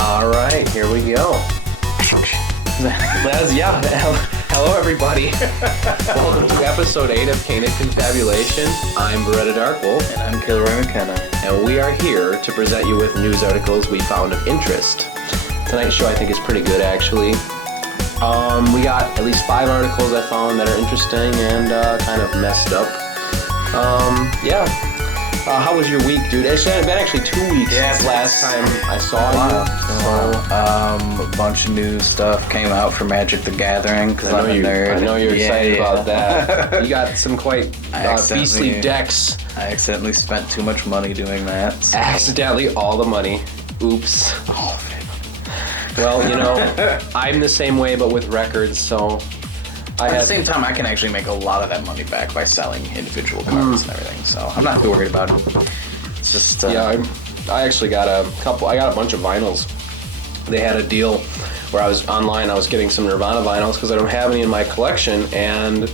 All right, here we go. Hello everybody. Welcome to episode 8 of Canid, Confabulation. I'm Beretta Darkwolf. And I'm Kilroy, McKenna. And we are here to present you with news articles we found of interest. Tonight's show I think is pretty good actually. We got at least 5 articles I found that are interesting and kind of messed up. How was your week, dude? It's been actually 2 weeks since last time I saw you. A bunch of new stuff came out for Magic the Gathering because I'm a nerd. I know you're excited about that. You got some quite beastly decks. I accidentally spent too much money doing that. So. Accidentally, all the money. Oops. All of it. Well, you know, I'm the same way, but with records, so... At the same time, I can actually make a lot of that money back by selling individual cards and everything, so I'm not too worried about it. It's just... I actually got a bunch of vinyls. They had a deal where I was getting some Nirvana vinyls because I don't have any in my collection, and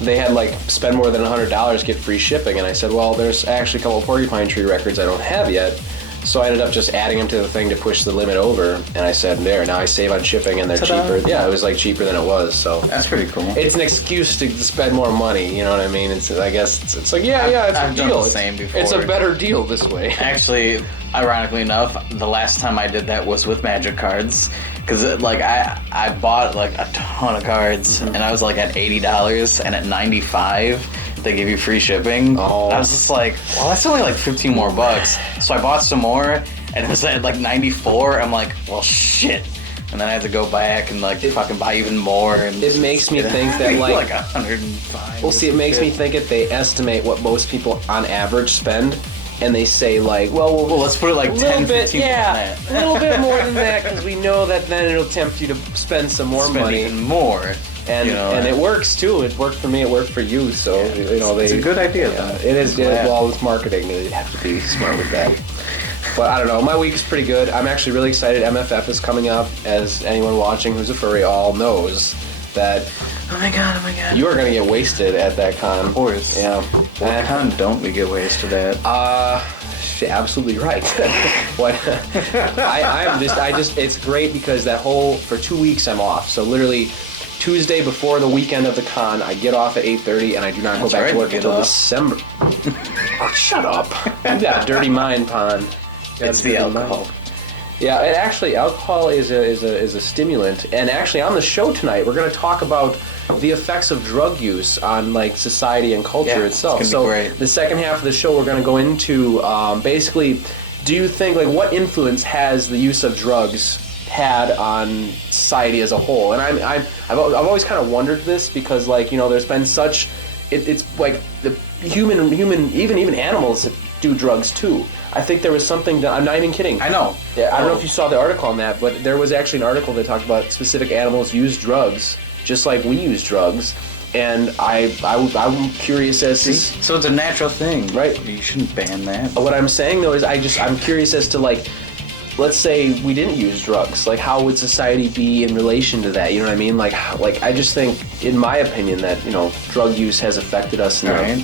they had spend more than $100, get free shipping, and I said, well, there's actually a couple of Porcupine Tree records I don't have yet. So I ended up just adding them to the thing to push the limit over, and I said, now I save on shipping and they're cheaper. Yeah, it was cheaper than it was, so. That's pretty cool. It's an excuse to spend more money, you know what I mean? It's a deal. It's I've done the same before. It's a better deal this way. Actually, ironically enough, the last time I did that was with Magic cards, because I bought a ton of cards, and I was at $80, and at $95, they give you free shipping. Oh. I was just well, that's only 15 more bucks. So I bought some more, and it was at $94. I'm well, shit. And then I had to go back and fucking buy even more. And it makes me think that $105. Well, see, it makes me think if they estimate what most people on average spend, and they say well, let's put it 10, 15%. Yeah, a little bit more than that, because we know that then it'll tempt you to spend some more money. Even more. And it works too. It worked for me. It worked for you. So it's a good idea. Yeah, it is. Well, it's marketing. They have to be smart with that. But I don't know. My week is pretty good. I'm actually really excited. MFF is coming up. As anyone watching who's a furry all knows that. Oh my god. You are going to get wasted at that con. Of course. Yeah. What con don't we get wasted at? Absolutely right. What? It's great because for 2 weeks I'm off. So literally. Tuesday before the weekend of the con, I get off at 8:30 and I do not go back to work until December. Oh, shut up. You got a dirty mind, Pon. It's the alcohol. Yeah, alcohol is a stimulant. And actually on the show tonight, we're going to talk about the effects of drug use on society and culture itself. It's gonna be great. The second half of the show, we're going to go into basically, do you think what influence has the use of drugs had on society as a whole? And I've always kind of wondered this because there's been such it's the human even animals do drugs too. I think there was something that I'm not even kidding. I know. Yeah, I don't know if you saw the article on that, but there was actually an article that talked about specific animals use drugs just like we use drugs. And I'm curious as to... So it's a natural thing. Right. You shouldn't ban that. What I'm saying though is I'm curious as to let's say we didn't use drugs. How would society be in relation to that? You know what I mean? I just think, in my opinion, that drug use has affected us in a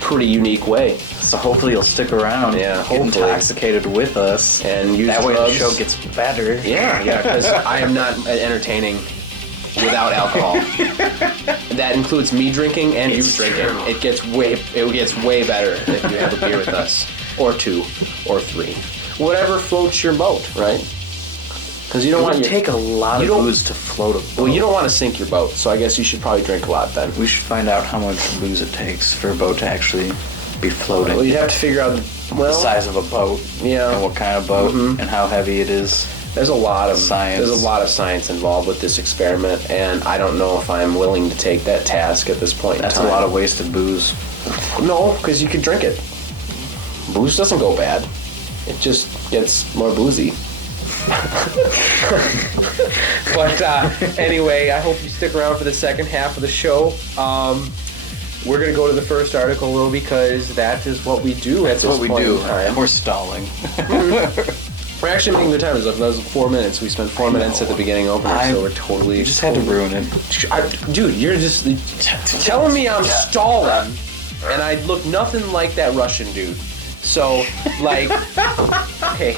pretty unique way. So hopefully you'll stick around. Yeah, get intoxicated with us, and use that drugs. way the show gets better. Yeah, because I am not entertaining without alcohol. That includes me drinking and you drinking. True. It gets way better if you have a beer with us, or 2, or 3. Whatever floats your boat, right? Because you don't want to take a lot of booze to float a boat. Well, you don't want to sink your boat, so I guess you should probably drink a lot then. We should find out how much booze it takes for a boat to actually be floating. Well, you'd have to figure out the size of a boat, and what kind of boat, and how heavy it is. There's a lot of science. There's a lot of science involved with this experiment, and I don't know if I'm willing to take that task at this point in time. That's a lot of wasted booze. No, because you can drink it. Booze doesn't go bad. It just gets more boozy. But anyway, I hope you stick around for the second half of the show. We're going to go to the first article, though, because that is what we do at this point in time. We're stalling. We're actually making good time. That was 4 minutes. We spent 4 minutes at the beginning opener, so we're totally... You just had to ruin it. Dude, you're just telling me I'm stalling, and I look nothing like that Russian dude. So, like, hey,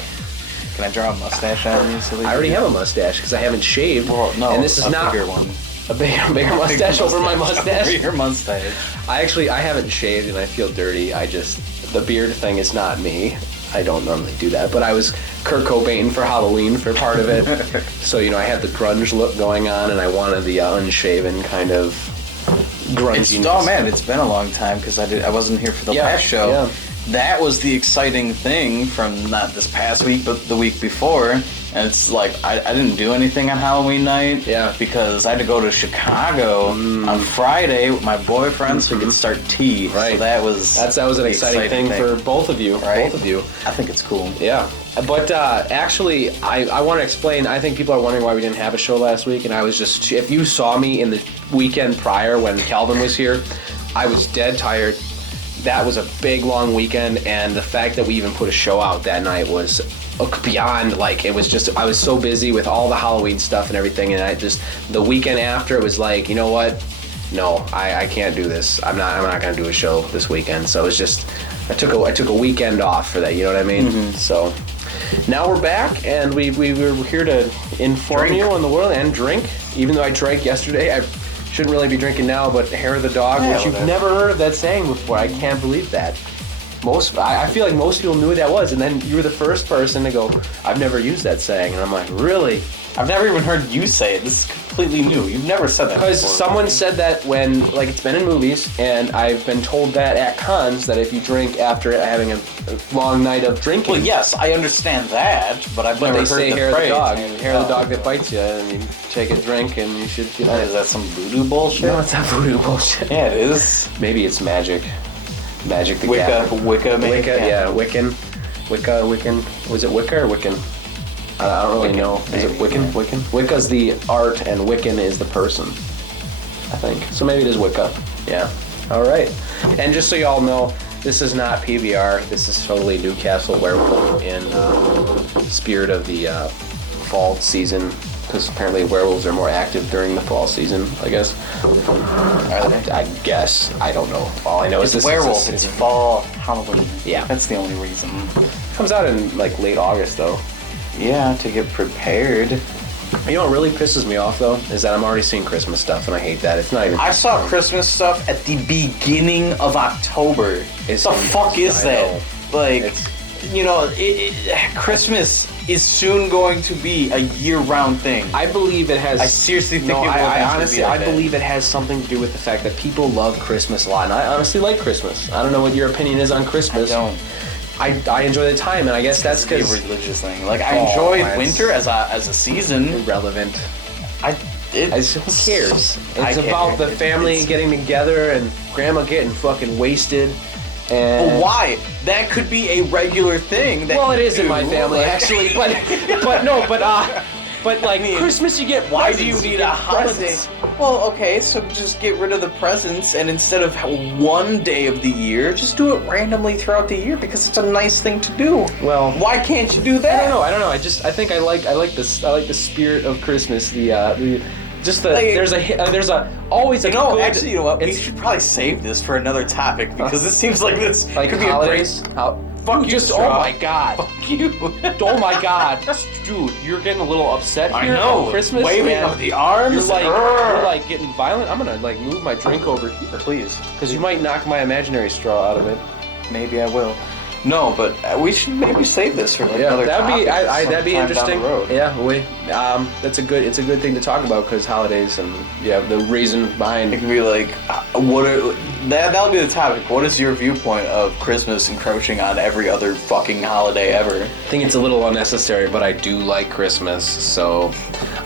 Can I draw a mustache on you? I already have a mustache because I haven't shaved. Well, no, and this is not bigger one. A bigger mustache over my mustache. Over your mustache. I haven't shaved and I feel dirty. The beard thing is not me. I don't normally do that, but I was Kurt Cobain for Halloween for part of it. So, I had the grunge look going on and I wanted the unshaven kind of grunginess. Oh man, it's been a long time because I wasn't here for the last show. Yeah. That was the exciting thing from not this past week, but the week before. And it's like, I didn't do anything on Halloween night. Yeah. Because I had to go to Chicago on Friday with my boyfriend so we could start tea. Right. So that was an exciting thing for both of you. Right? Both of you. I think it's cool. Yeah. But actually, I want to explain. I think people are wondering why we didn't have a show last week. And I was just, if you saw me in the weekend prior when Calvin was here, I was dead tired. That was a big, long weekend. And the fact that we even put a show out that night was beyond, it was just, I was so busy with all the Halloween stuff and everything. And the weekend after, it was like, you know what? No, I can't do this. I'm not going to do a show this weekend. So it was just, I took a weekend off for that. You know what I mean? Mm-hmm. So now we're back, and we were here to inform you on the world and drink. Even though I drank yesterday, I shouldn't really be drinking now. But hair of the dog, which you've never heard of that saying before. I can't believe that. I feel like most people knew what that was, and then you were the first person to go, I've never used that saying, and I'm like, really? I've never even heard you say it. This is completely new. You've never said that because before. Someone said that when, it's been in movies, and I've been told that at cons, that if you drink after having a long night of drinking. Well, yes, I understand that, but I've never heard the phrase. Hair of the dog. Hair of the dog that bites you, and you take a drink, and you should get Is that some voodoo bullshit? No, it's not voodoo bullshit. Yeah, it is. Maybe it's magic. Magic the Wicca, maybe? Wicca, yeah, Wiccan. Wiccan. Was it Wicca or Wiccan? I don't really know. Is it Wiccan? Wiccan? Wicca's the art and Wiccan is the person, I think. So maybe it is Wicca. Yeah. All right. And just so you all know, this is not PBR. This is totally Newcastle Werewolf in spirit of the fall season. Because apparently werewolves are more active during the fall season, I guess. I guess. I don't know. All I know is this werewolf. It's fall Halloween. Yeah. That's the only reason. Comes out in late August though. Yeah, to get prepared. You know what really pisses me off though is that I'm already seeing Christmas stuff and I hate that. It's not even. I saw Christmas stuff at the beginning of October. What the fuck is that? Christmas is soon going to be a year-round thing. I believe it has. I seriously think I honestly believe it has something to do with the fact that people love Christmas a lot, and I honestly like Christmas. I don't know what your opinion is on Christmas. I don't. I enjoy the time, and I guess that's because it's a religious thing. I enjoy winter as a season. Irrelevant. Who cares? It's about the family getting together and grandma getting fucking wasted. And but why? That could be a regular thing. Well, it is in my family actually, but Christmas you get. Why presents, do you need a holiday? Well, okay, so just get rid of the presents, and instead of one day of the year, just do it randomly throughout the year because it's a nice thing to do. Well, why can't you do that? I don't know. I think I like this. I like the spirit of Christmas. There's always a good. Actually, you know what? We should probably save this for another topic because this seems like this could be holidays. Fuck you, just oh my god. Fuck you. Oh my god. Dude, you're getting a little upset here. I know. On Christmas, waving man. of the arms. You're getting violent. I'm gonna move my drink over here, please, because you might knock my imaginary straw out of it. Maybe I will. No, but we should maybe save this for another topic. That'd be interesting. Down the road. Yeah, it's a good thing to talk about because holidays and the reason behind. It could be that'll be the topic. What is your viewpoint of Christmas encroaching on every other fucking holiday ever? I think it's a little unnecessary, but I do like Christmas. So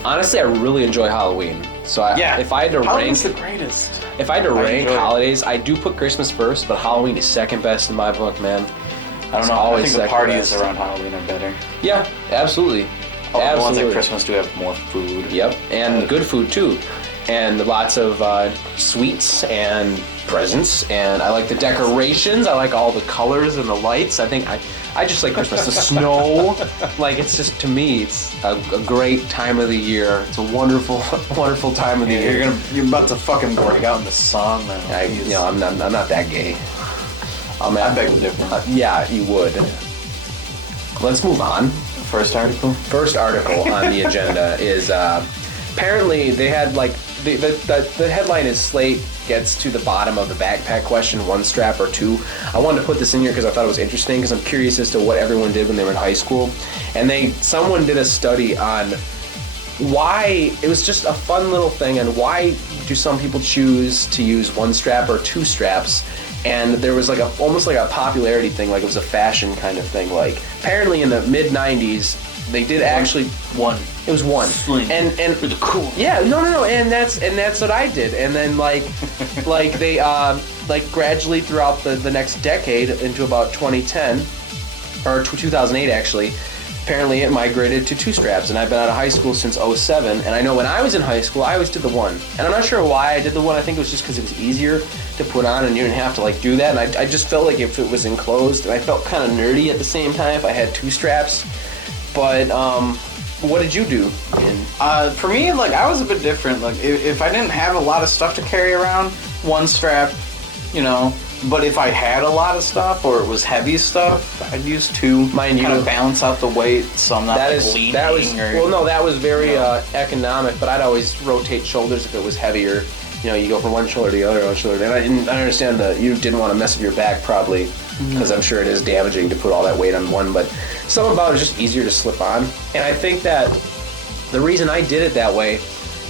honestly, I really enjoy Halloween. So if I had to rank, Halloween's the greatest. If I had to rank holidays, I do put Christmas first, but Halloween is second best in my book, man. I don't know. I think the parties around Halloween are better. Yeah, absolutely. The ones at Christmas do have more food. Yep, and good food too. And lots of sweets and presents. And I like the decorations. I like all the colors and the lights. I think I just like Christmas. The snow. It's just, to me, it's a great time of the year. It's a wonderful, wonderful time of the year. You're about to fucking break out in the song now. I'm not that gay. I beg to differ. Yeah, you would. Let's move on First article? First article on the agenda is apparently they had like the headline is Slate gets to the bottom of the backpack question, one strap or two. I wanted to put this in here because I thought it was interesting because I'm curious as to what everyone did when they were in high school. And someone did a study on why, it was just a fun little thing, and why do some people choose to use one strap or two straps. And there was like almost like a popularity thing, like it was a fashion kind of thing. Like apparently in the mid 90s they did actually one. It was one. Sling. And for the cool. Yeah, no, and that's what I did. And then like they like gradually throughout the next decade into about 2010 or 2008 actually, apparently it migrated to two straps. And I've been out of high school since 07. And I know when I was in high school, I always did the one. And I'm not sure why I did the one. I think it was just because it was easier to put on and you didn't have to like do that. And I just felt like if it was enclosed, and I felt kind of nerdy at the same time if I had two straps. But what did you do? For me, like I was a bit different. Like if I didn't have a lot of stuff to carry around, one strap, you know. But if I had a lot of stuff or it was heavy stuff, I'd use two. Mind you, kind of balance out the weight so I'm not bleeding. That was very economic. But I'd always rotate shoulders if it was heavier. You know, you go from one shoulder to the other, one shoulder. And I understand that you didn't want to mess with your back probably, because I'm sure it is damaging to put all that weight on one. But something about it was just easier to slip on. And I think that the reason I did it that way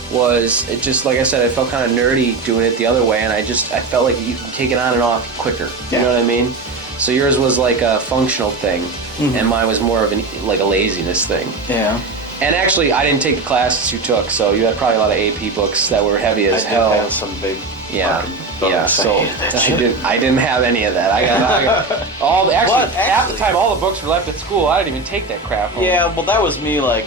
was it just, like I said, I felt kind of nerdy doing it the other way, and I felt like you could take it on and off quicker. You know what I mean? So yours was like a functional thing, and mine was more of like a laziness thing. Yeah. And actually, I didn't take the classes you took, so you had probably a lot of AP books that were heavy as hell. I had some big. Yeah. So I didn't have any of that. I got half the time all the books were left at school. I didn't even take that crap home. Yeah, well, that was me like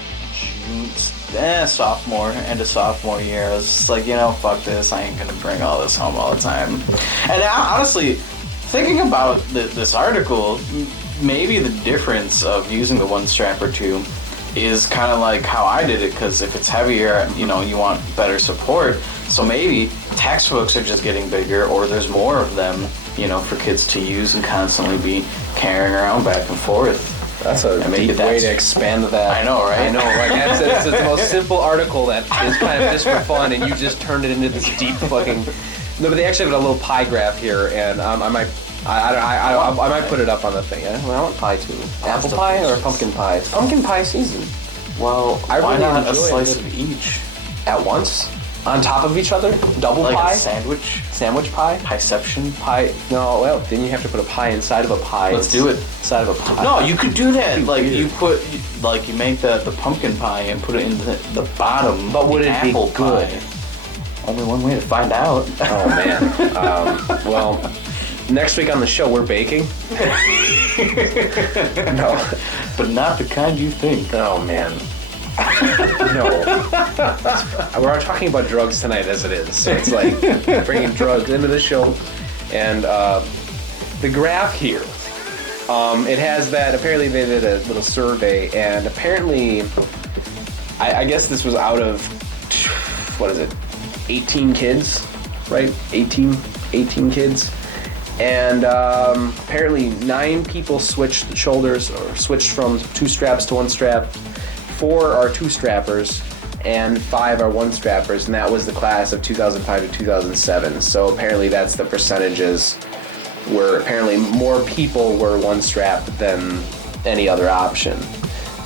sophomore, end of sophomore year. I was just like, you know, fuck this. I ain't gonna bring all this home all the time. And honestly, thinking about this article, maybe the difference of using the one strap or two is kind of like how I did it, because if it's heavier, you know, you want better support. So maybe textbooks are just getting bigger, or there's more of them, you know, for kids to use and constantly be carrying around back and forth. That's a deep way to expand that. I know, right? I know, right? It's the most simple article that is kind of just for fun, and you just turned it into this deep fucking. No, but they actually have a little pie graph here, and I might put it up on the thing. I want pie too. Apple pie or pumpkin pie? It's pumpkin pie season. Well, why not a slice of each at once? On top of each other? Double like pie? A sandwich? Sandwich pie? Pieception? Pie? No, well, then you have to put a pie inside of a pie. Let's do it. Inside of a pie. No, you could do that. Like, you make the pumpkin pie and put it in the bottom. But would it be good? Pie. Only one way to find out. Oh, man. Well, next week on the show, we're baking. No. But not the kind you think. Oh, man. No. We're talking about drugs tonight as it is, so it's like bringing drugs into the show. And the graph here, it has that, apparently they did a little survey, and apparently, I guess this was out of, 18 kids, right? 18 kids. And apparently 9 people switched shoulders, or switched from 2 straps to 1 strap. 4 are 2-strappers, and 5 are 1-strappers, and that was the class of 2005 to 2007. So apparently that's the percentages, where apparently more people were 1-strap than any other option.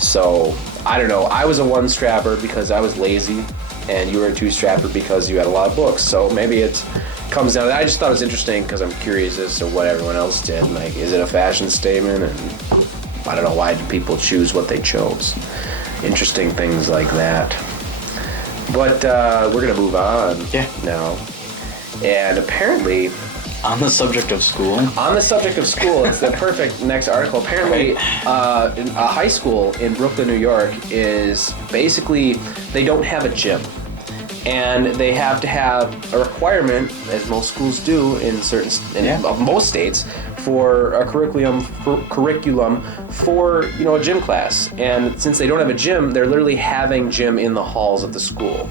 So, I don't know, I was a 1-strapper because I was lazy, and you were a 2-strapper because you had a lot of books. So maybe it comes down to that. I just thought it was interesting because I'm curious as to what everyone else did. Like, is it a fashion statement? And I don't know, why did people choose what they chose? Interesting things like that. But we're going to move on now. And apparently, on the subject of school, it's the perfect next article. Apparently, a high school in Brooklyn, New York is basically, they don't have a gym. And they have to have a requirement, as most schools do in most states, for a curriculum for a gym class. And since they don't have a gym, they're literally having gym in the halls of the school.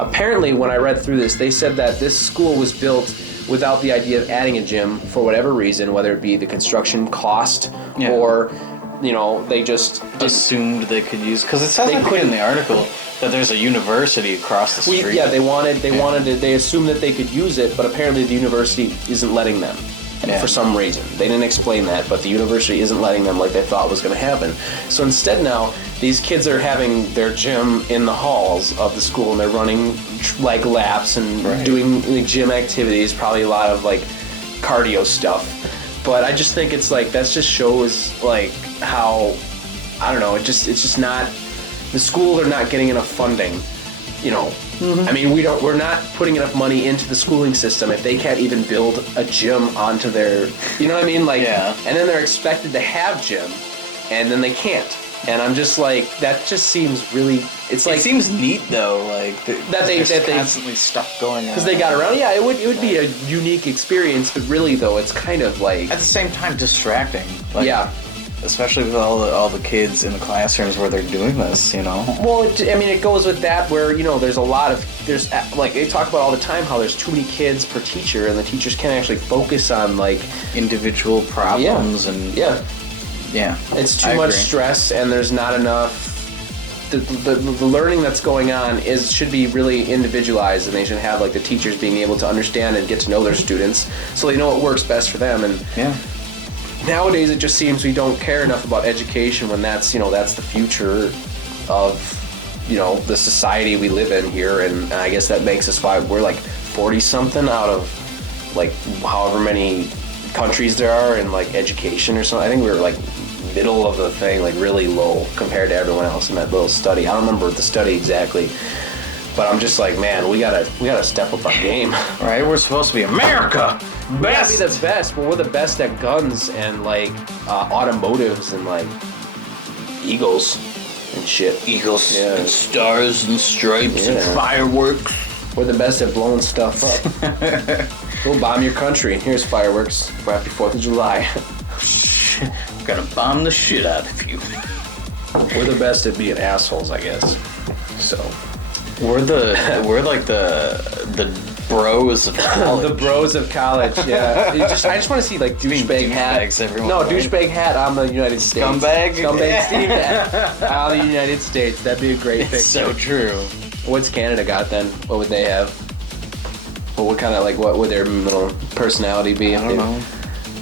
Apparently, when I read through this, they said that this school was built without the idea of adding a gym for whatever reason, whether it be the construction cost or they just assumed they could use, because it says in the article that there's a university across the street. They assumed that they could use it, but apparently the university isn't letting them. For some reason. They didn't explain that, but the university isn't letting them like they thought was going to happen. So instead now, these kids are having their gym in the halls of the school, and they're running like laps and doing like, gym activities, probably a lot of like cardio stuff. But I just think it's like, that just shows like how, I don't know, it's just not, the schools are not getting enough funding, I mean, we're not putting enough money into the schooling system if they can't even build a gym onto their, you know what I mean? Like, and then they're expected to have gym, and then they can't. And I'm just like, that just seems really, it's like. It seems neat though, like, that they constantly stuff going on. Because they got around, it would be a unique experience, but really though, it's kind of like. At the same time, distracting. Like, especially with all the kids in the classrooms where they're doing this, Well, it goes with that where, there's a lot of, like, they talk about all the time how there's too many kids per teacher, and the teachers can't actually focus on, like... individual problems and... Yeah. It's too much stress, and there's not enough... The learning that's going on should be really individualized, and they should have, like, the teachers being able to understand and get to know their students, so they know what works best for them, and... Nowadays, it just seems we don't care enough about education when that's the future of, the society we live in here. And I guess that makes us why we're like 40-something out of like however many countries there are in like education or something. I think we were like middle of the thing, like really low compared to everyone else in that little study. I don't remember the study exactly. But I'm just like, man, we gotta step up our game. Right? We're supposed to be America. We gotta be the best, but we're the best at guns and like automotives and like eagles and shit. Eagles and stars and stripes and fireworks. We're the best at blowing stuff up. We'll bomb your country. Here's fireworks. Happy 4th of July. We're gonna bomb the shit out of you. We're the best at being assholes, I guess. So. We're like the bros of college. The bros of college, yeah. I just want to see like douchebag hat. Douchebag hat on the United States. Scumbag Steve hat on the United States. That'd be a great thing. So true. What's Canada got then? What would they have? Well, what would their little personality be? I don't know.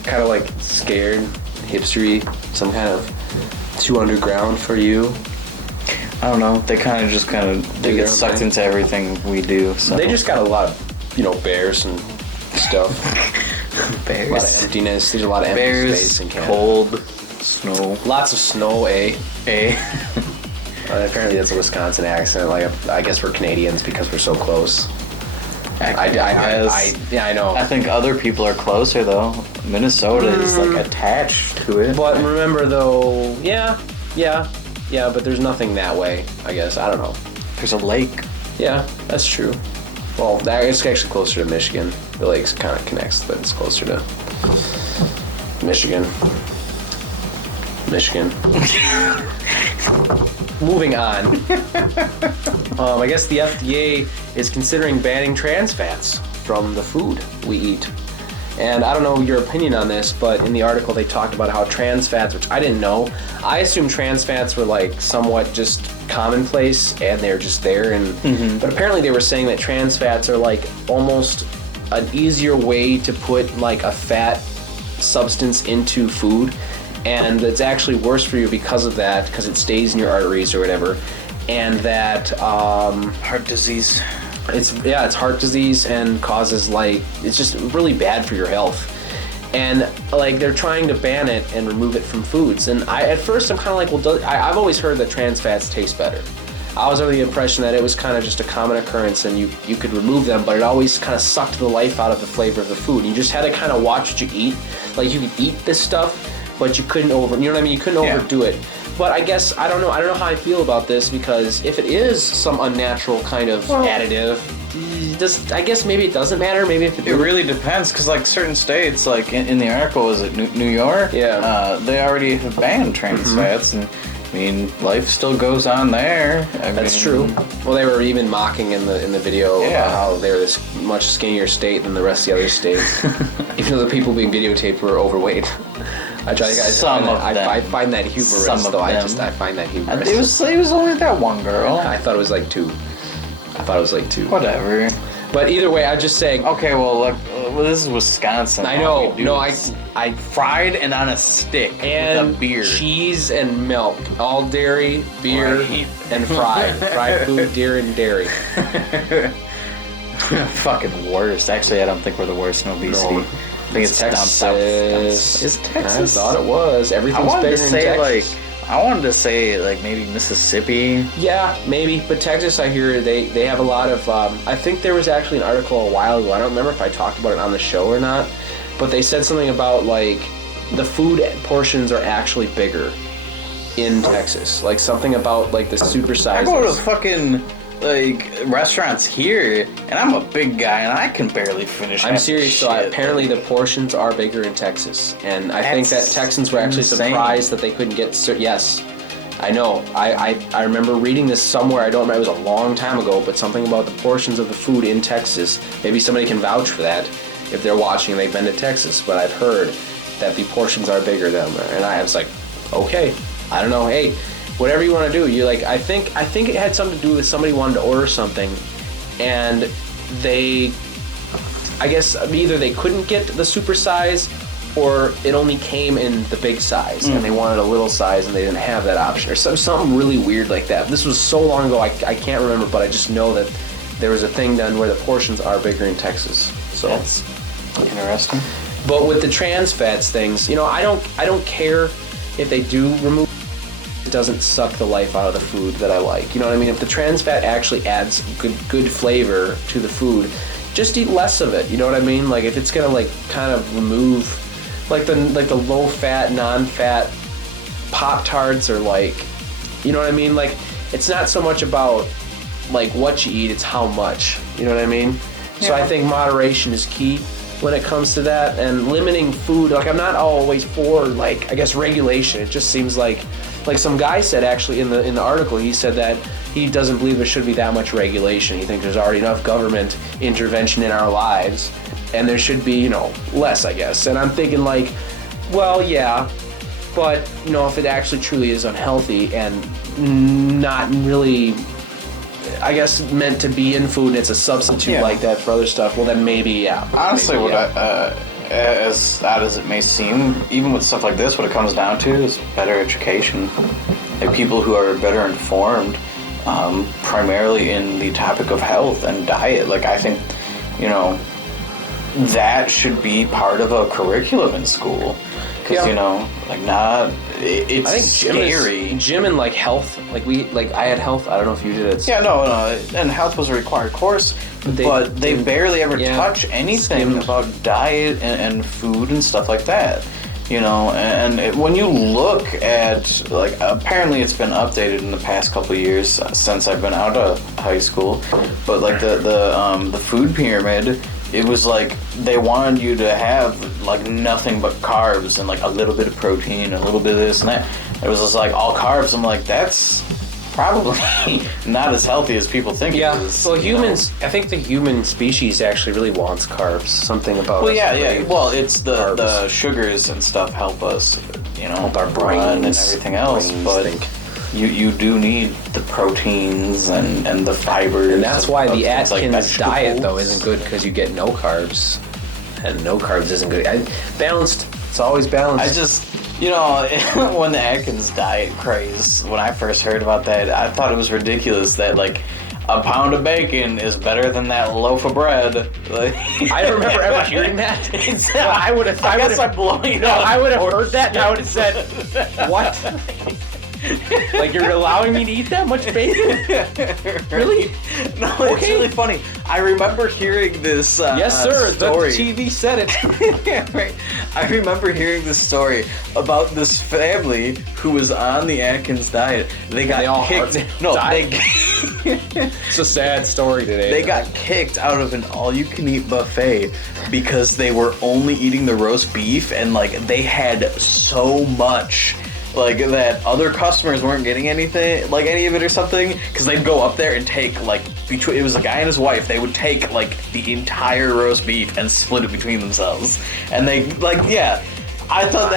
Kind of like scared, hipstery, some kind of too underground for you. I don't know. They they get sucked into everything we do. So. They just got a lot of, bears and stuff. Bears. A lot of emptiness. There's a lot of empty space in Canada. Cold, snow. Lots of snow, apparently that's a Wisconsin accent. Like, I guess we're Canadians because we're so close. I know. I think other people are closer though. Minnesota is like attached to it. But remember though, yeah, but there's nothing that way, I guess. I don't know. There's a lake. Yeah, that's true. Well, it's actually closer to Michigan. The lake kind of connects, but it's closer to Michigan. Moving on. I guess the FDA is considering banning trans fats from the food we eat. And I don't know your opinion on this, but in the article they talked about how trans fats, which I didn't know, I assumed trans fats were like somewhat just commonplace and they're just there. But apparently they were saying that trans fats are like almost an easier way to put like a fat substance into food. And it's actually worse for you because of that, because it stays in your arteries or whatever. And that heart disease. It's heart disease and causes it's just really bad for your health. And like they're trying to ban it and remove it from foods. And at first I'm kind of like, well, I've always heard that trans fats taste better. I was under the impression that it was kind of just a common occurrence and you could remove them, but it always kind of sucked the life out of the flavor of the food. You just had to kind of watch what you eat. Like you could eat this stuff, but you couldn't you couldn't overdo it. But I guess, I don't know how I feel about this, because if it is some unnatural kind of additive, I guess maybe it doesn't matter. Maybe if it really depends, because like certain states, like in the article, is it New York? Yeah. They already have banned trans fats, and I mean, life still goes on there. That's true. Well, they were even mocking in the video about how they were this much skinnier state than the rest of the other states, even though the people being videotaped were overweight. Some of them. I find that humorous, Some of though. them. I find that humorous. It was only that one girl. I thought it was like 2. Whatever. But either way, I'm just saying. Okay, well, look, this is Wisconsin. I know. No, I fried and on a stick and with a beer. cheese and milk, all dairy, beer, and fried food, and dairy. Fucking worst. Actually, I don't think we're the worst in obesity. No. I think it's Texas. down south. Is it Texas? I thought it was. Everything's bigger in Texas. I wanted to say like maybe Mississippi. Yeah, maybe. But Texas, I hear they have a lot of. I think there was actually an article a while ago. I don't remember if I talked about it on the show or not. But they said something about like the food portions are actually bigger in Texas. Like something about like the super sizes. I go to fucking like restaurants here, and I'm a big guy, and I can barely finish. I'm serious. So apparently the portions are bigger in Texas, and I think that Texans were actually surprised that they couldn't get. Yes, I know. I remember reading this somewhere. I don't remember. It was a long time ago, but something about the portions of the food in Texas. Maybe somebody can vouch for that if they're watching and they've been to Texas. But I've heard that the portions are bigger down there, and I was like, okay, I don't know. Hey. Whatever you want to do, you like. I think it had something to do with somebody wanted to order something, and I guess either they couldn't get the super size, or it only came in the big size, and they wanted a little size, and they didn't have that option, or something really weird like that. This was so long ago, I can't remember, but I just know that there was a thing done where the portions are bigger in Texas. So that's interesting. But with the trans fats things, I don't care if they do remove. It doesn't suck the life out of the food that I like. You know what I mean? If the trans fat actually adds good flavor to the food, just eat less of it. You know what I mean? Like if it's gonna like kind of remove like the low fat, non-fat Pop-Tarts or like, you know what I mean? Like it's not so much about like what you eat, it's how much. You know what I mean? Yeah. So I think moderation is key when it comes to that, and limiting food. Like I'm not always for like I guess regulation. It just seems like some guy said actually in the article, he said that he doesn't believe there should be that much regulation. He thinks there's already enough government intervention in our lives, and there should be less, I guess. And I'm thinking like, well, yeah, but if it actually truly is unhealthy and not really, I guess, meant to be in food, and it's a substitute like that for other stuff, well then maybe, yeah. Honestly, as odd as it may seem, even with stuff like this, what it comes down to is better education. Like people who are better informed, primarily in the topic of health and diet. Like I think, that should be part of a curriculum in school. Because, it's I think scary. Gym and like health, I had health, I don't know if you did it. Yeah, no, and health was a required course, but they barely ever touch anything about diet and food and stuff like that. And when you look at, like, apparently it's been updated in the past couple of years since I've been out of high school, but like the food pyramid, it was like they wanted you to have like nothing but carbs and like a little bit of protein, a little bit of this and that. It was just like all carbs. I'm like, that's probably not as healthy as people think it is. Well, humans, I think the human species actually really wants carbs. Something about Well, it's the sugars and stuff help us, help our brains and everything else. But you do need the proteins and the fibers. And that's why the Atkins like diet though isn't good, because you get no carbs, and no carbs isn't good. Balanced. It's always balanced. I just. When the Atkins diet craze, when I first heard about that, I thought it was ridiculous that, like, a pound of bacon is better than that loaf of bread. Like, I don't remember ever hearing that. I would have. I would have heard that, and I would have said, "What? Like you're allowing me to eat that much bacon? Really? No, it's really funny. I remember hearing this yes, sir. story. The TV said it. Right. I remember hearing this story about this family who was on the Atkins diet. They got kicked. It's a sad story today. They got kicked out of an all-you-can-eat buffet because they were only eating the roast beef, and like they had so much. Like that other customers weren't getting anything, like any of it or something, because they'd go up there and take like it was a guy and his wife, they would take like the entire roast beef and split it between themselves, and they I thought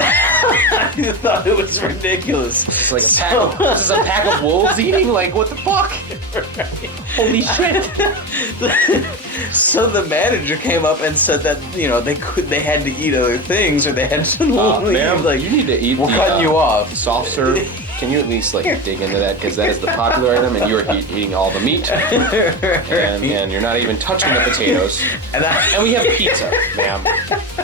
it was ridiculous. It's like this is a pack of wolves eating? Like, what the fuck? Holy shit. So the manager came up and said that, they had to eat other things or they had to leave. Ma'am, Like, you need to eat we're cutting you off. Soft serve. Can you at least dig into that, because that is the popular item, and you're eating all the meat, and you're not even touching the potatoes. And we have pizza, ma'am.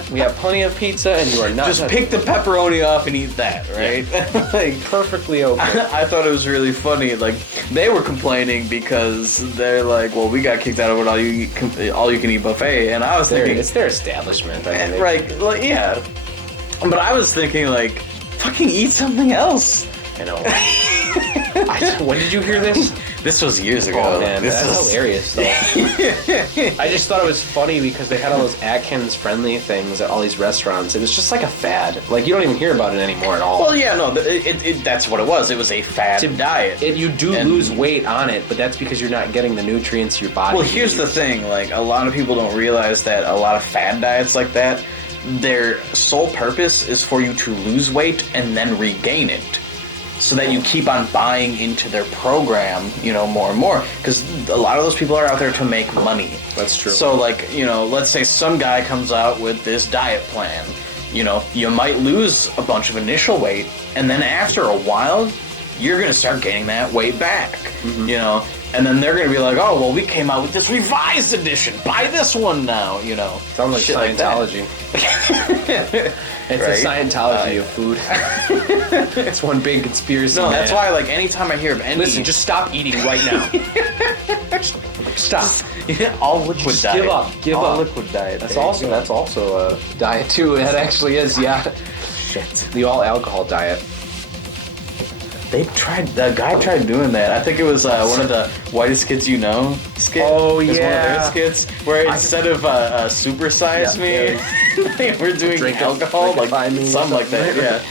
We have plenty of pizza, and you are not. Just pick the pepperoni off and eat that, right? Yeah. Perfectly okay. I thought it was really funny. Like, they were complaining because they're like, well, we got kicked out of an all you can eat buffet, and I was thinking it's their establishment, right? Like, yeah. But I was thinking, like, fucking eat something else. I know. When did you hear this? This was years ago. Oh man, that's hilarious though. I just thought it was funny because they had all those Atkins friendly things at all these restaurants. It was just like a fad. Like, you don't even hear about it anymore at all. Well, yeah, no, that's what it was. It was a fad diet. You do lose weight on it, but that's because you're not getting the nutrients your body needs. Well, here's the thing. Like, a lot of people don't realize that a lot of fad diets like that, their sole purpose is for you to lose weight and then regain it, so that you keep on buying into their program, more and more. Because a lot of those people are out there to make money. That's true. So, like, let's say some guy comes out with this diet plan. You might lose a bunch of initial weight, and then after a while, you're going to start gaining that weight back. Mm-hmm. And then they're going to be like, oh, well, we came out with this revised edition. Buy this one now, Sounds like Scientology. It's a Scientology of food. It's one big conspiracy. No, that's why, like, anytime I hear of any... Listen, just stop eating right now. Stop. All liquid just diet. Give up. Liquid diet. That's also a diet too. That actually is, yeah. Shit. The all alcohol diet. The guy tried doing that. I think it was one of the Whitest Kids You Know skits. Oh, It's yeah. one of their skits where instead of supersize me, we're doing alcohol, something like that.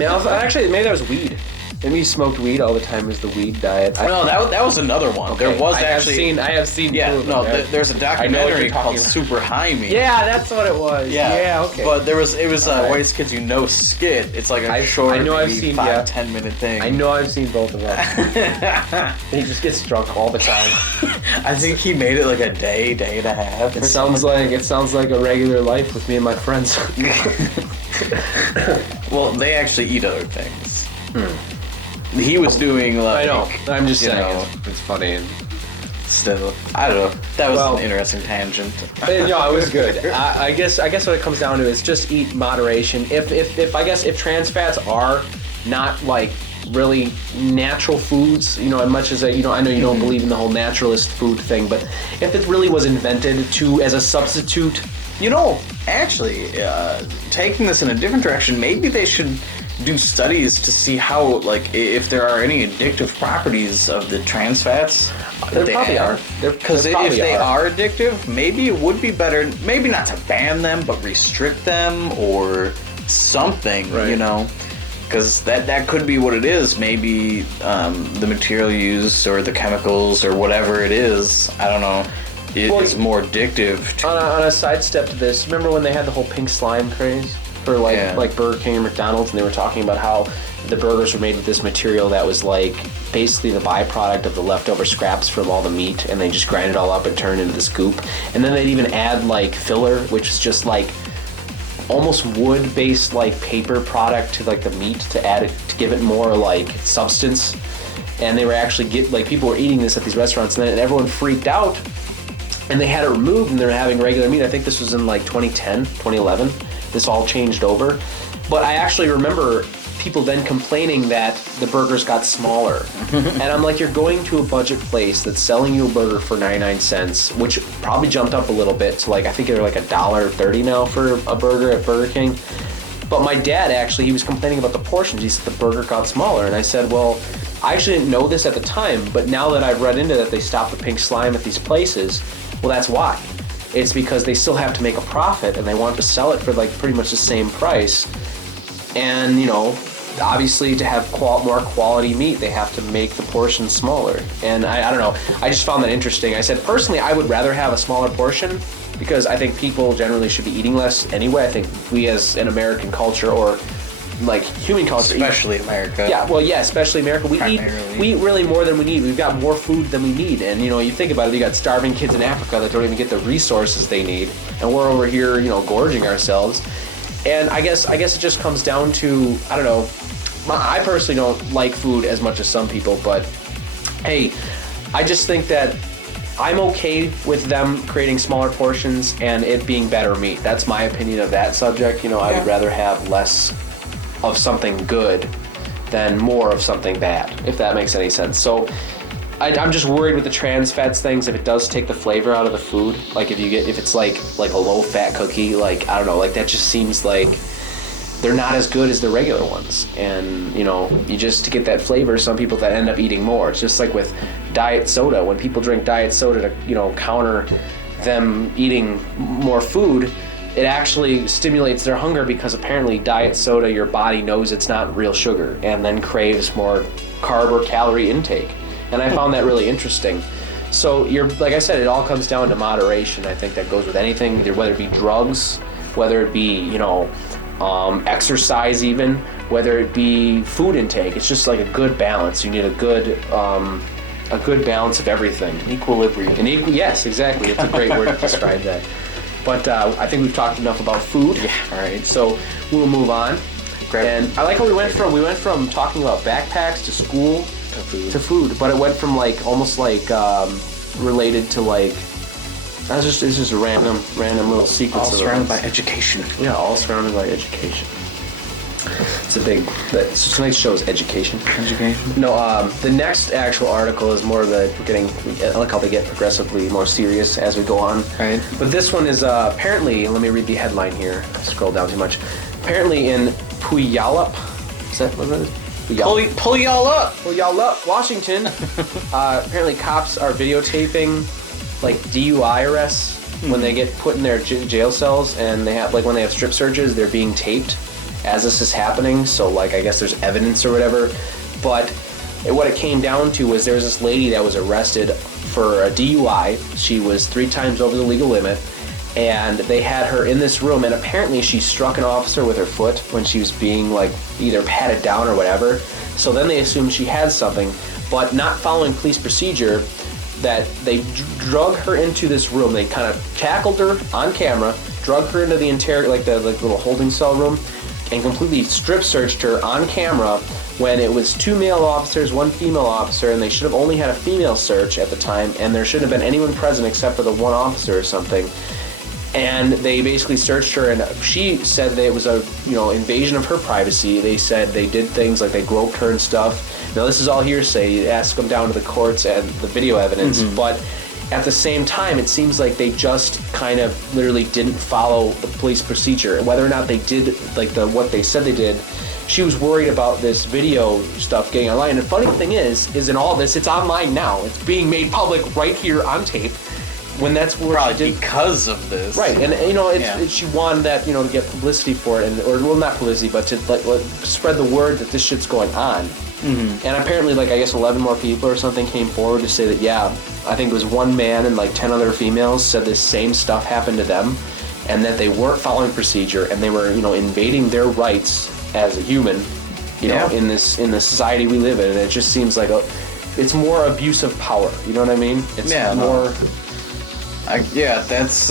Yeah. Actually, maybe that was weed. Maybe he smoked weed all the time as the weed diet. No, that was another one. Okay. There was I have seen. Yeah, no, there's a documentary called about. Super High Me. Yeah, that's what it was. Yeah, okay. But it was Whitest Kids You Know skit. It's like a short, I know I've seen 5-10 minute thing. I know I've seen both of them. He just gets drunk all the time. I think he made it like a day and a half. It sounds like a regular life with me and my friends. Well, they actually eat other things. He was doing like... I know. I'm just saying it's funny. And still, I don't know. That was an interesting tangent. No, it was good. I guess what it comes down to is just eat moderation. If trans fats are not like really natural foods, as much as I know you don't believe in the whole naturalist food thing, but if it really was invented as a substitute, actually, taking this in a different direction, maybe they should do studies to see how, like, if there are any addictive properties of the trans fats. There probably are. Because if they are addictive, maybe it would be better, maybe not to ban them, but restrict them or something, right. Because that could be what it is. Maybe the material used or the chemicals or whatever it is, I don't know, it's more addictive. On a sidestep to this, remember when they had the whole pink slime craze? For like Burger King or McDonald's, and they were talking about how the burgers were made with this material that was like basically the byproduct of the leftover scraps from all the meat, and they just grind it all up and turn it into this goop. And then they'd even add like filler, which is just like almost wood-based like paper product to like the meat to add it to give it more like substance. And they were actually people were eating this at these restaurants, and then everyone freaked out, and they had it removed, and they're having regular meat. I think this was in like 2010, 2011. This all changed over. But I actually remember people then complaining that the burgers got smaller. And I'm like, you're going to a budget place that's selling you a burger for 99 cents, which probably jumped up a little bit to I think they're like $1.30 now for a burger at Burger King. But my dad actually, he was complaining about the portions. He said the burger got smaller. And I said, well, I actually didn't know this at the time, but now that I've read into that they stopped the pink slime at these places, well, that's why. It's because they still have to make a profit, and they want to sell it for like pretty much the same price. And obviously to have more quality meat, they have to make the portions smaller. And I don't know, I just found that interesting. I said, personally, I would rather have a smaller portion because I think people generally should be eating less anyway. I think we as an American culture, or like human culture, especially America. Yeah, well, yeah, especially America. We eat really more than we need. We've got more food than we need. And, you think about it, you got starving kids in Africa that don't even get the resources they need. And we're over here, gorging ourselves. And I guess it just comes down to, I don't know, I personally don't like food as much as some people, but hey, I just think that I'm okay with them creating smaller portions and it being better meat. That's my opinion of that subject. I would rather have less of something good than more of something bad, if that makes any sense. So I'm just worried with the trans fats things, if it does take the flavor out of the food. Like if it's like a low fat cookie, like, I don't know, like that just seems like they're not as good as the regular ones. And, you just, to get that flavor, some people that end up eating more. It's just like with diet soda. When people drink diet soda to, counter them eating more food, it actually stimulates their hunger because apparently diet soda, your body knows it's not real sugar and then craves more carb or calorie intake. And I found that really interesting. So like I said, it all comes down to moderation. I think that goes with anything, whether it be drugs, whether it be, exercise even, whether it be food intake. It's just like a good balance. You need a good balance of everything. Equilibrium. Yes, exactly. It's a great word to describe that. But I think we've talked enough about food. Yeah. All right, so we'll move on. And I like how we went from talking about backpacks to school to food, but it went from like almost like related to like it's just a random little sequence. All surrounded by education. Yeah, all surrounded by education. Tonight's show is education. Education. No, the next actual article is more of I like how they get progressively more serious as we go on. Right. But this one is apparently, let me read the headline here. I scroll down too much. Apparently in Puyallup, is that what it is? Puyallup, Washington. Apparently cops are videotaping like DUI arrests when they get put in their jail cells, and they have, like, when they have strip searches, they're being taped as this is happening. So like, I guess there's evidence or whatever. But what it came down to was there was this lady that was arrested for a DUI. She was 3 times over the legal limit, and they had her in this room, and apparently she struck an officer with her foot when she was being like either patted down or whatever. So then they assumed she had something, but not following police procedure, that they drug her into this room. They kind of tackled her on camera, drug her into the the little holding cell room, and completely strip searched her on camera when it was 2 male officers, 1 female officer, and they should have only had a female search at the time, and there shouldn't have been anyone present except for the 1 officer or something. And they basically searched her, and she said that it was a invasion of her privacy. They said they did things like they groped her and stuff. Now this is all hearsay. You ask them down to the courts and the video evidence, but at the same time, it seems like they just kind of literally didn't follow the police procedure. Whether or not they did what they said they did, she was worried about this video stuff getting online. And the funny thing is in all this, it's online now. It's being made public right here on tape. When that's what probably she did, because of this, right? And she wanted that to get publicity for it, or not publicity, but to spread the word that this shit's going on. Mm-hmm. And apparently, I guess 11 more people or something came forward to say that I think it was 1 man and 10 other females said this same stuff happened to them, and that they weren't following procedure, and they were invading their rights as a human, in the society we live in. And it just seems like it's more abuse of power. You know what I mean? It's more. That's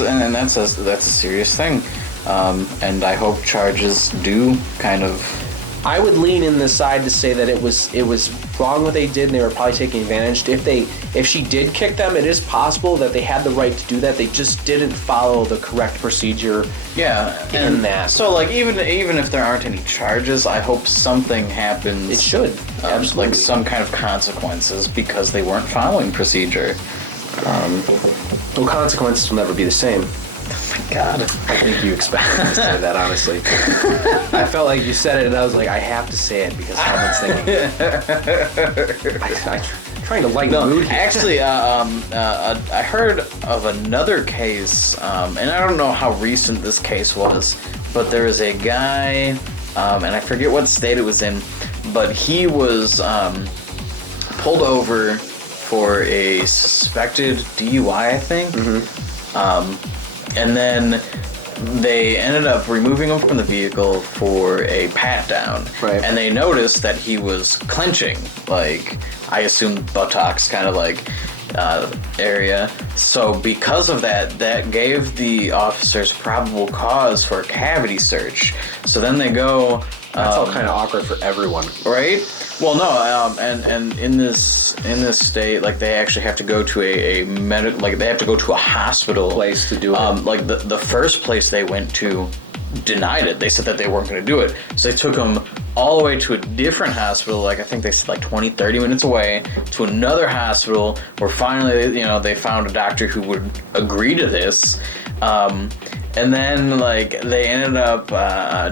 a serious thing, and I hope charges do kind of. I would lean in the side to say that it was wrong what they did, and they were probably taking advantage. If she did kick them, it is possible that they had the right to do that. They just didn't follow the correct procedure. Yeah, in that. So even if there aren't any charges, I hope something happens. It should, absolutely. Some kind of consequences because they weren't following procedure. Well, consequences will never be the same. Oh my God. I think you expected me to say that, honestly. I felt like you said it, and I was like, I have to say it because someone's thinking. I'm trying to lighten the mood here. Actually, I heard of another case, and I don't know how recent this case was, but there was a guy and I forget what state it was in, but he was pulled over for a suspected DUI, I think. And then they ended up removing him from the vehicle for a pat-down. Right. And they noticed that he was clenching, like, I assume buttocks kind of like area. So because of that, that gave the officers probable cause for a cavity search. So then they go... That's all kind of awkward for everyone. Right? Well, no, and in this state, like, they actually have to go to a like, they have to go to a hospital Place to do it. Like the first place they went to denied it. They said that they weren't going to do it, so they took them all the way to a different hospital. Like, I think they said like 20-30 minutes away to another hospital, where finally, you know, they found a doctor who would agree to this. And then, like, they ended up,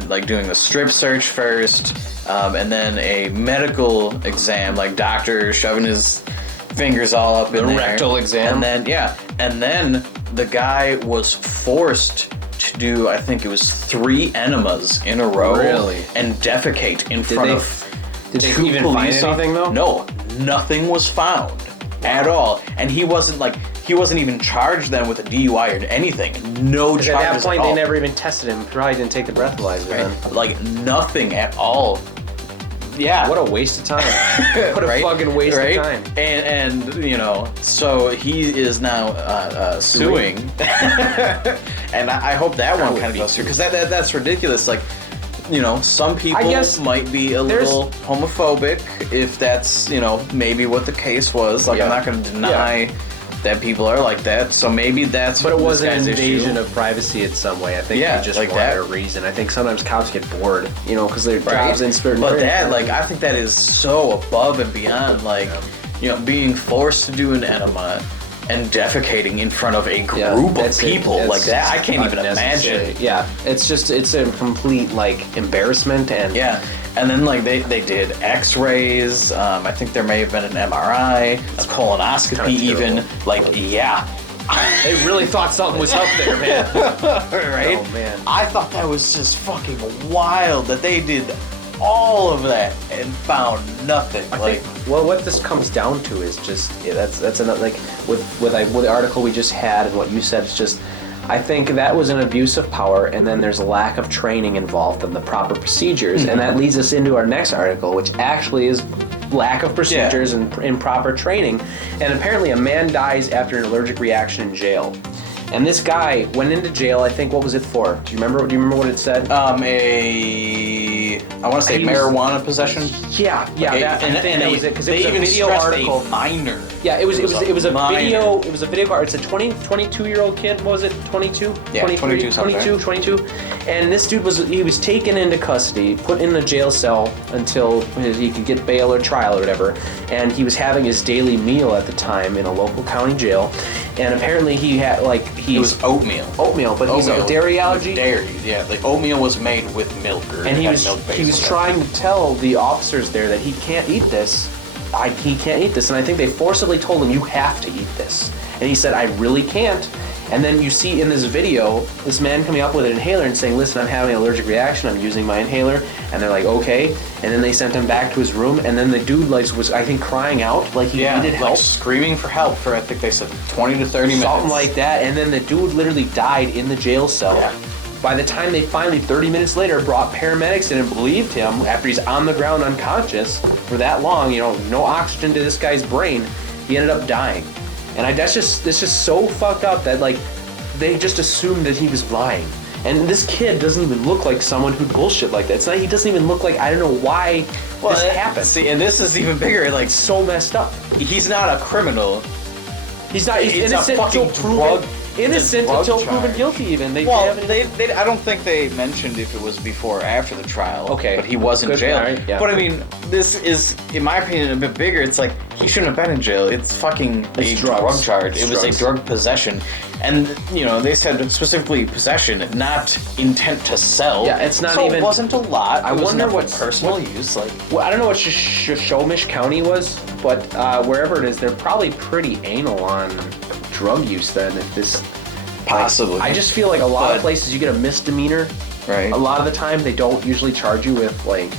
like, doing the strip search first, and then a medical exam, like, doctor shoving his fingers all up in there. The rectal exam. And then, and then the guy was forced to do, I think it was 3 enemas in a row. Really? And defecate in front of Did they 2 even find police anything, though? No, nothing was found at all. And he wasn't even charged then with a DUI or anything. No charges at that point, at all. they never even tested him. Probably didn't take the breathalyzer then. Like, nothing at all. Yeah. What a waste of time. What a fucking waste of time. And you know, so he is now suing. And I hope that one kind of goes through, because that's ridiculous. Like, you know, some people might be a little homophobic, if that's, you know, maybe what the case was. Like, I'm not going to deny that people are like that, so maybe that's but what it was an this guy's invasion issue. of privacy in some way. I think they just like wanted that. a reason. I think sometimes cops get bored, you know, because their jobs in certain. But that, like, I think that is so above and beyond, like, you know, being forced to do an enema and defecating in front of a group of people like that. I can't even imagine. Yeah, it's a complete, like, embarrassment. And and then, like, they did X-rays. I think there may have been an MRI, a colonoscopy, even. Like, they really thought something was up there, man. Right? Oh man, I thought that was just fucking wild that they did all of that and found nothing. I think, well, what this comes down to is just that's another, like, with the article we just had and what you said. It's just, I think that was an abuse of power, and then there's a lack of training involved in the proper procedures, and that leads us into our next article, which actually is lack of procedures and improper training. And apparently a man dies after an allergic reaction in jail. And this guy went into jail, I think, what was it for? Do you remember what it said? I want to say marijuana possession. Yeah, that was it, because it was a video article. Minor. Yeah, it was a minor. video. It was a video. It's a 22-year-old kid. What was it? 22? Yeah, 22. 22. And this dude was taken into custody, put in a jail cell until he could get bail or trial or whatever. And he was having his daily meal at the time in a local county jail. And apparently he had, like, it was oatmeal. But he's a dairy allergy. Dairy, yeah. The oatmeal was made with milk, and he was trying to tell the officers there that he can't eat this. He can't eat this. And I think they forcibly told him, you have to eat this. And he said, I really can't. And then you see in this video, this man coming up with an inhaler and saying, listen, I'm having an allergic reaction, I'm using my inhaler. And they're like, okay. And then they sent him back to his room, and then the dude, like, was, I think, crying out like he needed help. Like, screaming for help for, I think they said 20 to 30 minutes. Something like that. And then the dude literally died in the jail cell. Yeah. By the time they finally, 30 minutes later, brought paramedics in and believed him, after he's on the ground unconscious for that long, you know, no oxygen to this guy's brain, he ended up dying. And that's just so fucked up that, like, they just assumed that he was lying. And this kid doesn't even look like someone who'd bullshit like that. He doesn't even look like, I don't know why this happened. See, and this is even bigger, like, so messed up. He's not a criminal. He's innocent until proven guilty. Even I don't think they mentioned if it was before or after the trial. Okay, but he was in jail. Right, yeah. But I mean, this is, in my opinion, a bit bigger. It's like, he shouldn't have been in jail. It's fucking a drug charge. It was a drug possession, and you know they said specifically possession, not intent to sell. Yeah, it's not so even. It wasn't a lot. I wonder what personal use. Like, well, I don't know what Shomish County was, but wherever it is, they're probably pretty anal on drug use then. If this possibly, I just feel like a lot of places you get a misdemeanor Right. A lot of the time, they don't usually charge you with, like...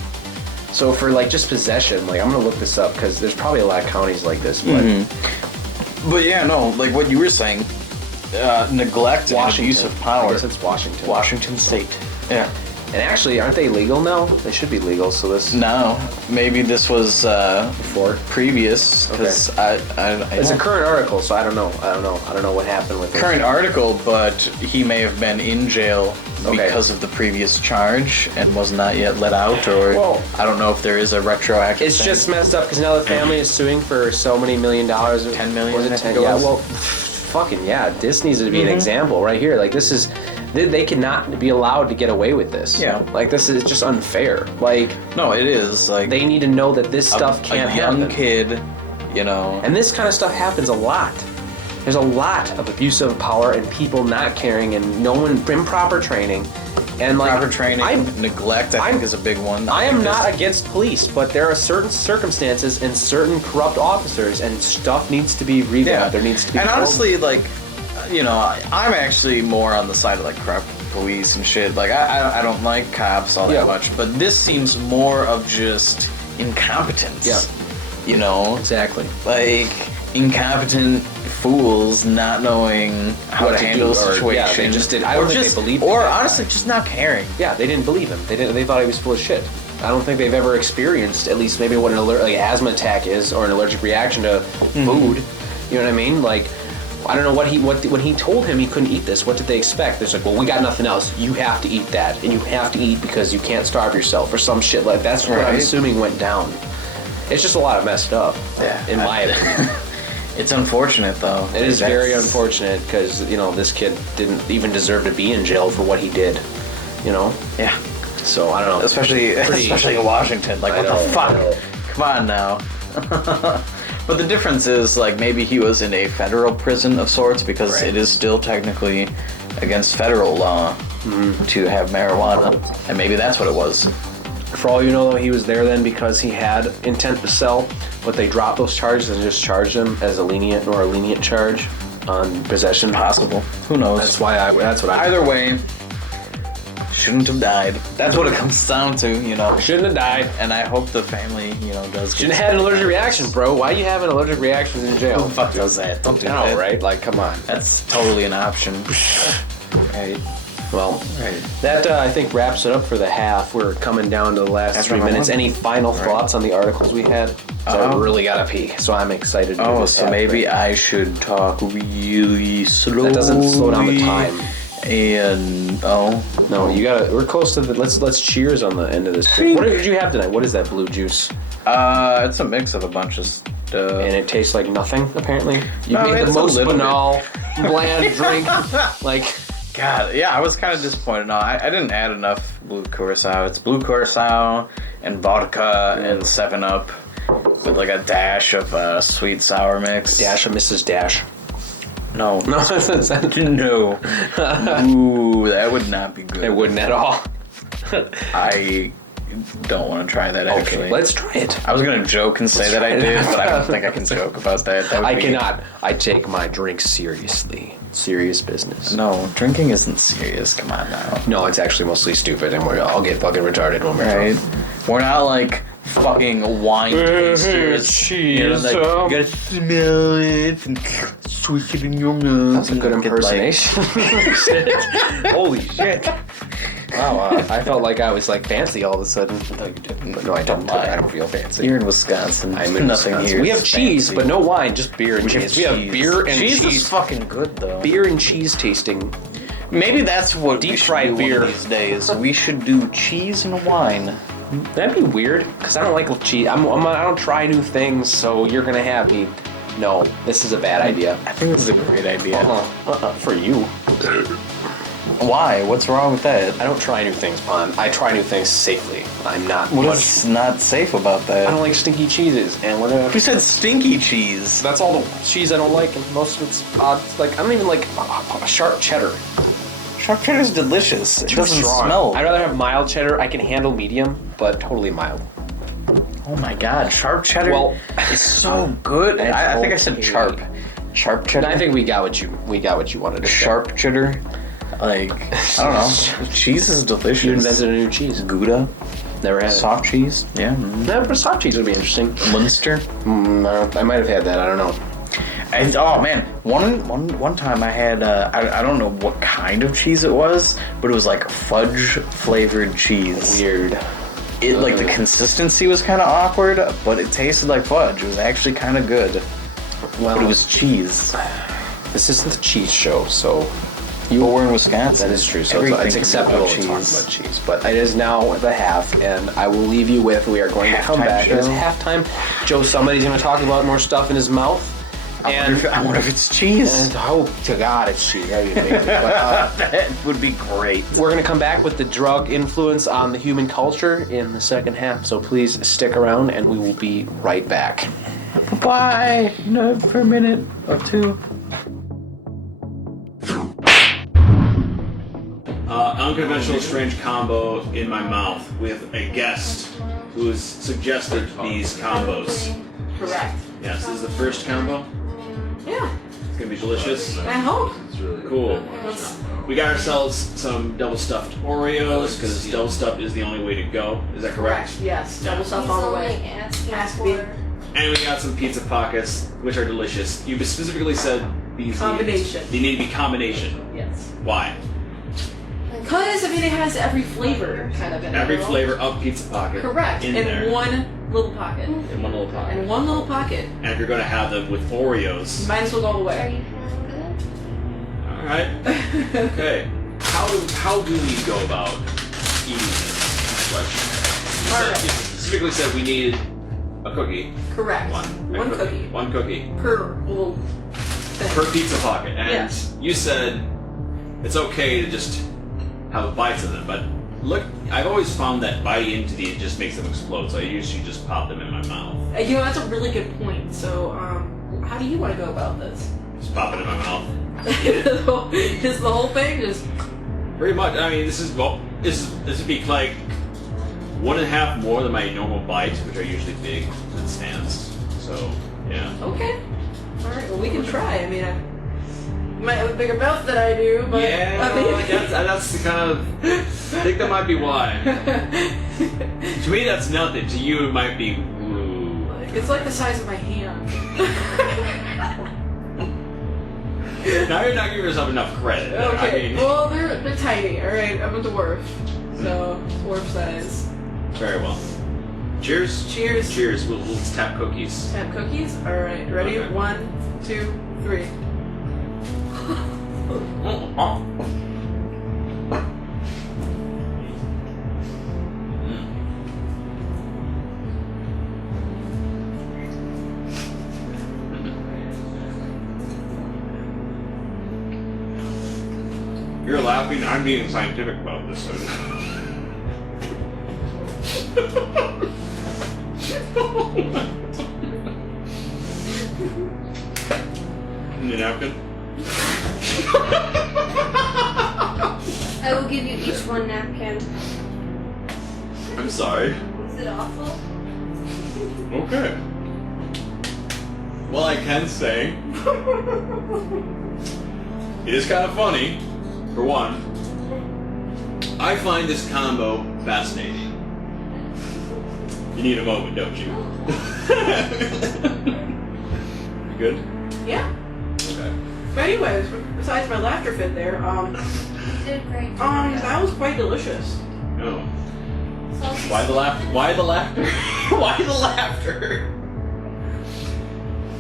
So for, like, just possession, like, I'm going to look this up, because there's probably a lot of counties like this, but... But yeah, no, like what you were saying, neglect and abuse of power. I guess it's Washington. Washington State. Yeah. And actually, aren't they legal now? They should be legal, so this... No, maybe this was Before? previous, because It's a current article, so I don't know. I don't know what happened with it. current article, but he may have been in jail Okay. because of the previous charge and was not yet let out, or Well, I don't know if there is a retroactive It's thing. just messed up because now the family is suing for so many $1 million. 10 million, Was it I 10? think it Yeah, was. well, fucking yeah. This needs to be an example right here. Like, this is... They cannot be allowed to get away with this. Yeah. Like, this is just unfair. Like, No, it is, like, they need to know that this stuff can't a young happen. kid, you know. And this kind of stuff happens a lot. There's a lot of abuse of power and people not caring and no one improper training. And like Proper training, neglect, I think is a big one. I am not against police, but there are certain circumstances and certain corrupt officers, and stuff needs to be revamped. Yeah. There needs to be. And honestly, like, you know, I'm actually more on the side of like corrupt police and shit. Like, I don't like cops all that much, but this seems more of just incompetence. Yeah. You know, Exactly. like incompetent fools not knowing how What to to handle a do, or, situation. yeah, they just did- I don't think they believed Or the guy. honestly, just not caring. Yeah, they didn't believe him. They thought he was full of shit. I don't think they've ever experienced, at least maybe what an asthma attack is, or an allergic reaction to food. You know what I mean? Like, I don't know when he told him he couldn't eat this, what did they expect? They're like, well, we got nothing else. You have to eat that, and you have to eat because you can't starve yourself, or some shit like that's what I'm Right. assuming went down. It's just a lot of messed up, in my opinion. It's unfortunate though. It is That's- very unfortunate because, you know, this kid didn't even deserve to be in jail for what he did, you know? Yeah. So, I don't know. Especially in Washington. Like, I what know, the fuck? I know. Come on now. But the difference is, like, maybe he was in a federal prison of sorts because Right. it is still technically against federal law to have marijuana. And maybe that's what it was. For all you know, though, he was there then because he had intent to sell, but they dropped those charges and just charged him as a lenient charge on possession. Possible. Who knows? That's what I Either way, shouldn't have died. That's what it comes down to, you know. shouldn't have died. And I hope the family, you know, does get... Shouldn't have had an allergic reaction, bro. Why you having allergic reactions in jail? Who the fuck does that? Don't do I know, that. right? Like, come on. That's totally an option. Right. Well, Right. that I think wraps it up for the half. We're coming down to the last That's 3 number minutes. one. Any final thoughts on the articles we had? So I really gotta pee, so I'm excited to do Oh, this so half maybe right. I should talk really slowly. That doesn't slow down the time. And No, you gotta. We're close to the. Let's cheers on the end of this. What did you have tonight? What is that blue juice? it's a mix of a bunch of stuff. And it tastes like nothing. Apparently, you No, made the it's a most little bit. banal, bland drink. Like, God, yeah, I was kind of disappointed. No, I didn't add enough blue curacao. It's blue curacao and vodka and 7-Up with like a dash of sweet sour mix. Dash of Mrs. Dash. No. No, that's No. Ooh, that would not be good. it wouldn't at all. I don't want to try that, actually. Okay, let's try it. I was going to joke and say that I try it. did, but I don't think I can joke about that. That would I be- cannot. I take my drink seriously. Serious business. No, drinking isn't serious. Come on now. No, it's actually mostly stupid, and I'll get fucking retarded when we're Right? drunk. We're not like fucking wine tasters. You know, like, you gotta smell it and swish it in your mouth. That's a good and get, like- impersonation. Shit. Holy shit. Wow, I felt like I was like fancy all of a sudden. No, you didn't. But no, I don't. I don't feel fancy. You're in Wisconsin. I'm in Nothing Wisconsin. here. We is have cheese, fancy. but no wine, just beer and We have cheese. We have cheese. beer and cheese. cheese. Is fucking good though. Beer and cheese tasting. Maybe that's what Deep we should fried do beer. one of these days. We should do cheese and wine. That'd be weird, because I don't like cheese. I don't try new things, so you're gonna have me. No, this is a bad idea. I think this is a great idea. For you. Why? What's wrong with that? I don't try new things, Pon. I try new things safely. I'm not What much. is not safe about that? I don't like stinky cheeses, and we're gonna. Who said stinky cheese? That's all the cheese I don't like, and most of it's odd. Like, I don't even like sharp cheddar. Sharp cheddar's delicious. It Too doesn't strong. smell. I'd rather have mild cheddar. I can handle medium, but totally mild. Oh my god, sharp cheddar Well, is so good. I think I said okay. sharp. Sharp cheddar? I think we got what you wanted to say. Sharp cheddar. Like, I don't know. Cheese is delicious. You invented a new cheese. Gouda. Never had Soft cheese. Yeah. Never soft cheese would be interesting. Munster. I might have had that. I don't know. And oh man, one time I had I don't know what kind of cheese it was, but it was like fudge flavored cheese. Weird. It like the consistency was kind of awkward, but it tasted like fudge. It was actually kind of good. Well, But it was cheese. This isn't the cheese show, so But we're in Wisconsin. that is true. So Everything it's can be acceptable about to talk cheese. about cheese. But it is now the half, and I will leave you with we are going to come Halftime back. It is show. halftime. Joe, somebody's going to talk about more stuff in his mouth. I wonder if it's cheese. And hope to God it's cheese. That'd be amazing. But, That would be great. we're going to come back with the drug influence on the human culture in the second half. So please stick around, and we will be right back. Bye. No, for a minute or two. Unconventional strange combo in my mouth with a guest who has suggested these combos. Correct. Yes, this is the first combo. Yeah, It's gonna be delicious. I hope. Cool. We got ourselves some double stuffed Oreos because double stuffed is the only way to go. Is that correct? Yes, double stuff all the way. Has to be. And we got some pizza pockets, which are delicious. You specifically said these Combination. They need to be combination. Yes. Why? Because, I mean, it has every flavor kind of in it. Every you know? flavor of pizza pocket. Correct. In In there. one little pocket. In one little pocket. In one little pocket. And if you're going to have them with Oreos. Might as well go all the way. All right. Okay. How do we go about eating this? Question. All right. You specifically said we needed a cookie. Correct. One cookie. One cookie Per little thing. per pizza pocket. And Yes. you said it's okay to just have bites of them, but look, I've always found that biting into these just makes them explode. So I usually just pop them in my mouth. You know, that's a really good point. So, how do you want to go about this? Just pop it in my mouth. Is the whole thing just... Pretty much. I mean, this would be like 1.5 more than my normal bite, which are usually big and stands. So yeah. Okay. Alright, well we can try. I mean, I might have a bigger mouth than I do, but Yeah, I mean... that's the kind of. I think that might be why. To me, that's nothing. To you, it might be. Ooh. It's like the size of my hand. Now you're not giving yourself enough credit. Okay, I mean, well they're tiny, alright? I'm a dwarf. So, dwarf size. very well. Cheers. Cheers. Cheers. Let's tap cookies. Have cookies? Alright, ready? Okay. 1, 2, 3. You're laughing. I'm being scientific about this. So. Need a napkin? I will give you each one napkin. I'm sorry. Is it awful? Okay. Well, I can say it is kind of funny. For one, I find this combo fascinating. You need a moment, don't you? You good? Yeah. Okay. But anyways, besides my laughter fit there, You did great. that was quite delicious. No. Why the laughter? Why the laughter? Why the laughter?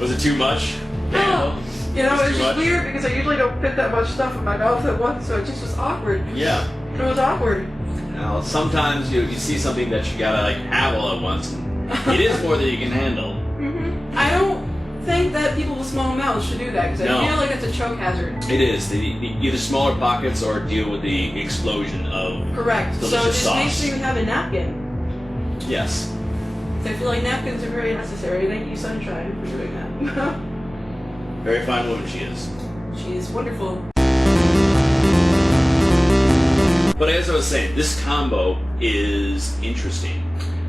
Was it too much? No. You know, It's it's too just much? weird because I usually don't fit that much stuff in my mouth at once, so it just was awkward. Yeah. It was awkward. Now, sometimes you see something that you gotta like have all at once. It is more than you can handle. I don't think that people with small mouths should do that because No. I feel like it's a choke hazard. It is. They need either smaller pockets or deal with the explosion of. Correct. So it Delicious just sauce. makes me have a napkin. Yes. So I feel like napkins are very necessary. Thank you, Sunshine, for doing that. Very fine woman she is. She's wonderful. But as I was saying, this combo is interesting.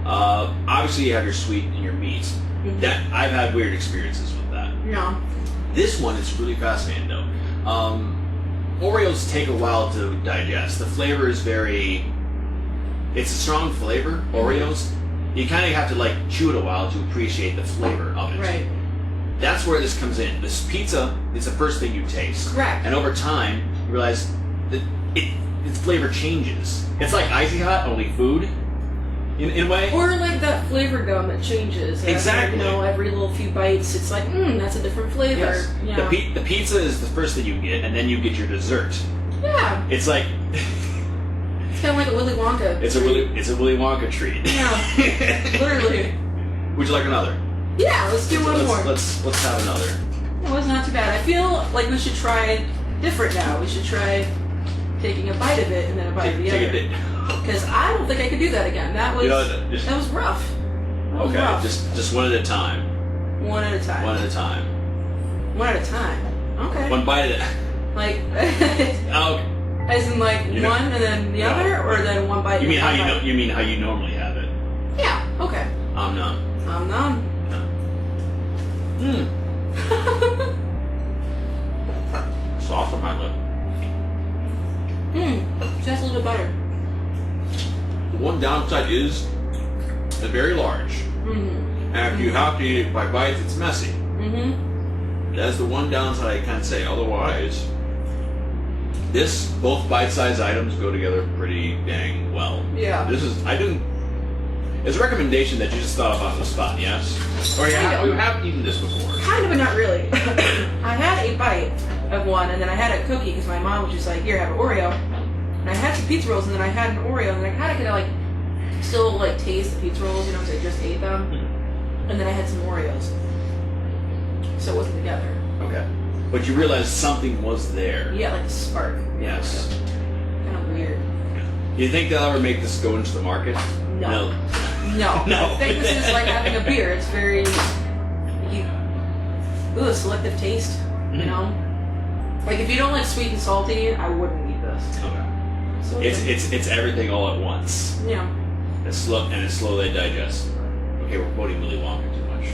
Obviously, you have your sweet and your meat. That I've had weird experiences with that. Yeah. This one is really fascinating, though. Oreos take a while to digest. The flavor is it's a strong flavor, Oreos. You kind of have to like chew it a while to appreciate the flavor of it. Right. That's where this comes in. This pizza is the first thing you taste. Correct. And over time, you realize that its flavor changes. It's like Icy Hot, only food, in a way. Or like that flavor gum that changes. Exactly. Every little few bites, it's like, that's a different flavor. Yes. Yeah. The pizza is the first thing you get, and then you get your dessert. Yeah. It's like... It's kind of like a Willy Wonka. It's a Willy Wonka treat. Yeah. Literally. Would you like another? Yeah, let's do one more. Let's have another. That was not too bad. I feel like we should try different now. We should try taking a bite of it and then a bite of the other. Because I don't think I could do that again. That was that was rough. That was rough. Just one at a time. One at a time. One at a time. One at a time. Okay. One bite at a like oh. as in like one and then the other, or then one bite. You mean how bite? you mean how you normally have it? Yeah. Okay. I'm none. Soft on my lip. Just a little bit better. The one downside is they're very large. And if you have to eat it by bites, it's messy. That's the one downside I can say. Otherwise, both bite-sized items go together pretty dang well. Yeah. It's a recommendation that you just thought about on the spot, yes? Or you have eaten this before? Kind of, but not really. I had a bite of one, and then I had a cookie because my mom was just like, "Here, have an Oreo." And I had some pizza rolls, and then I had an Oreo, and then I kind of could like still like taste the pizza rolls, because I just ate them. And then I had some Oreos, so it wasn't together. Okay, but you realized something was there. Yeah, like a spark. Yes. Kind of weird. Do you think they'll ever make this go into the market? No. No. I think this is like having a beer. It's very selective taste. You know, like if you don't like sweet and salty, I wouldn't eat this. Okay. So It's everything all at once. Yeah. It's slowly digests. Okay, we're quoting Willy Wonka too much.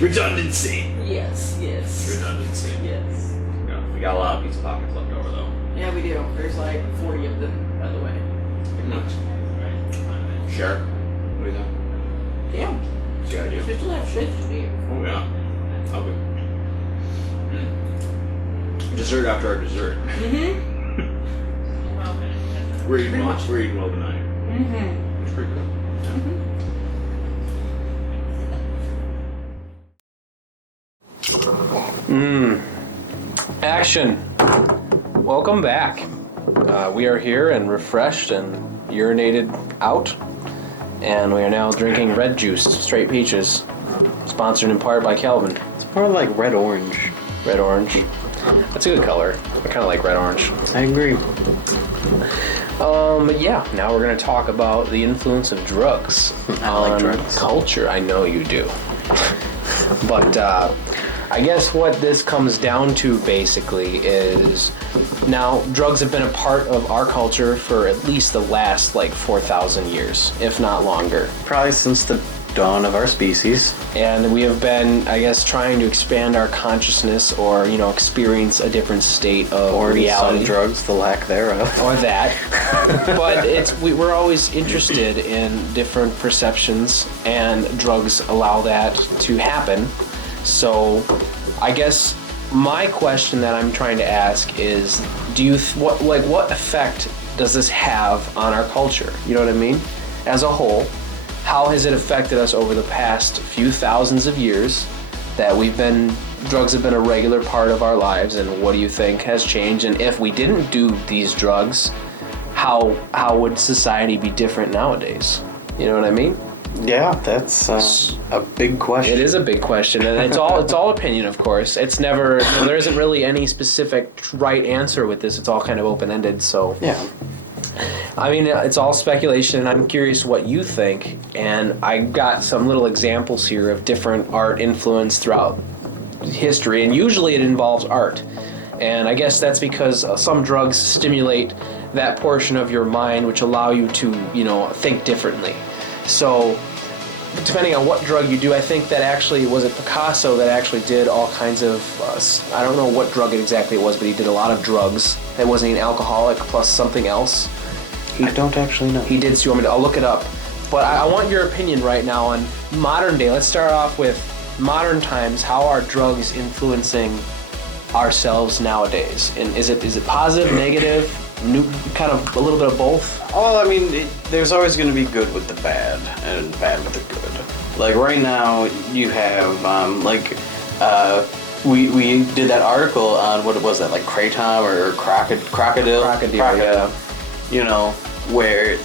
Redundancy. Yes. Redundancy. Yes. Yeah, we got a lot of pizza pockets left over though. Yeah, we do. There's like 40 of them, by the way. Sure. What do you think? Damn. What's the idea? We still have shit to do. Oh yeah. Okay. Dessert after our dessert. We're eating well. We're eating well tonight. It's pretty good. Action. Welcome back. We are here and refreshed and urinated out, and we are now drinking red juice, straight peaches, sponsored in part by Calvin. It's more like red orange. Red orange. That's a good color. I kind of like red orange. I agree. But yeah, now we're going to talk about the influence of drugs on culture. I know you do. But I guess what this comes down to basically is, now drugs have been a part of our culture for at least the last like 4,000 years, if not longer. Probably since the dawn of our species. And we have been, I guess, trying to expand our consciousness, or, you know, experience a different state of reality. Some drugs, the lack thereof. Or that. But we're always interested in different perceptions, and drugs allow that to happen. So I guess my question that I'm trying to ask is, what effect does this have on our culture? You know what I mean? As a whole, how has it affected us over the past few thousands of years that drugs have been a regular part of our lives, and what do you think has changed? And if we didn't do these drugs, how would society be different nowadays? You know what I mean? Yeah, that's a big question. It is a big question, and it's all opinion, of course. It's never, there isn't really any specific right answer with this. It's all kind of open-ended, so. Yeah. I mean, it's all speculation, and I'm curious what you think. And I got some little examples here of different art influence throughout history, and usually it involves art. And I guess that's because some drugs stimulate that portion of your mind which allow you to, you know, think differently. So depending on what drug you do, I think that actually, was it Picasso that actually did all kinds of, I don't know what drug exactly it was, but he did a lot of drugs. It wasn't an alcoholic plus something else. I don't actually know. He did, so you want me to, I'll look it up. But I want your opinion right now on modern day. Let's start off with modern times. How are drugs influencing ourselves nowadays? And is it positive, negative, kind of a little bit of both? Well, I mean, there's always going to be good with the bad and bad with the good. Like right now, you have we did that article on what was that, like kratom or crocodile? Crocodile, yeah. You know, where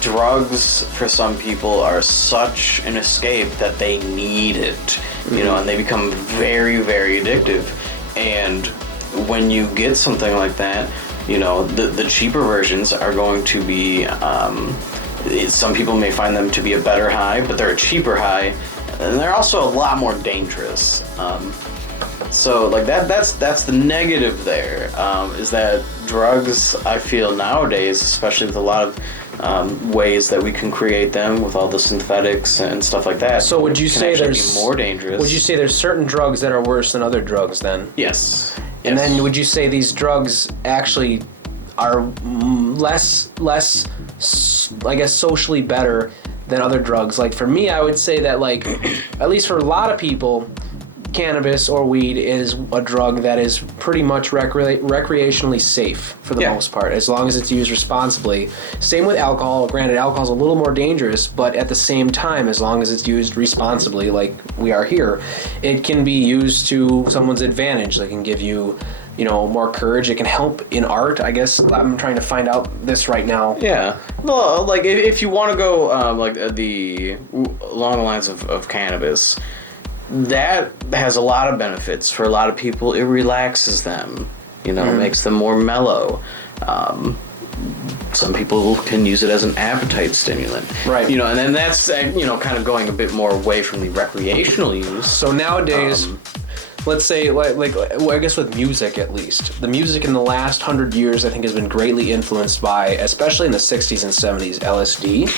drugs for some people are such an escape that they need it. You know, and they become very, very addictive. And when you get something like that, you know, the cheaper versions are going to be, some people may find them to be a better high, but they're a cheaper high, and they're also a lot more dangerous. So, like, that's the negative there, is that drugs, I feel nowadays, especially with a lot of ways that we can create them with all the synthetics and stuff like that. So would you say there's be more dangerous? Would you say there's certain drugs that are worse than other drugs then? Yes. And then would you say these drugs actually are less, I guess, socially better than other drugs? Like for me, I would say that, like, at least for a lot of people, cannabis or weed is a drug that is pretty much recreationally safe for the most part, as long as it's used responsibly. Same with alcohol. Granted, alcohol's a little more dangerous, but at the same time, as long as it's used responsibly, like we are here, it can be used to someone's advantage. It can give you, you know, more courage. It can help in art, I guess. I'm trying to find out this right now. Yeah. Well, like, if you want to go, along the lines of cannabis, that has a lot of benefits for a lot of people. It relaxes them, you know, makes them more mellow. Some people can use it as an appetite stimulant, right? You know, and then that's, you know, kind of going a bit more away from the recreational use. So nowadays, let's say, like, I guess with music at least, the music in the last 100 years, I think, has been greatly influenced by, especially in the 60s and 70s, LSD.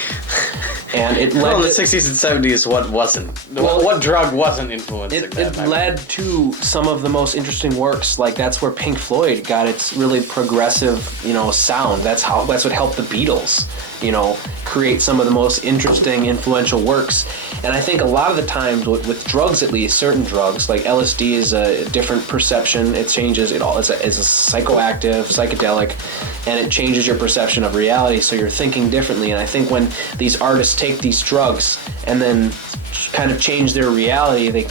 And it led in the 60s and 70s, what wasn't? What drug wasn't influencing that? It led to some of the most interesting works. Like, that's where Pink Floyd got its really progressive, you know, sound. That's what helped the Beatles, you know, create some of the most interesting, influential works. And I think a lot of the times with drugs, at least certain drugs, like LSD is a different perception. It changes it all. It's a psychoactive, psychedelic, and it changes your perception of reality. So you're thinking differently. And I think when these artists take these drugs and then kind of change their reality, they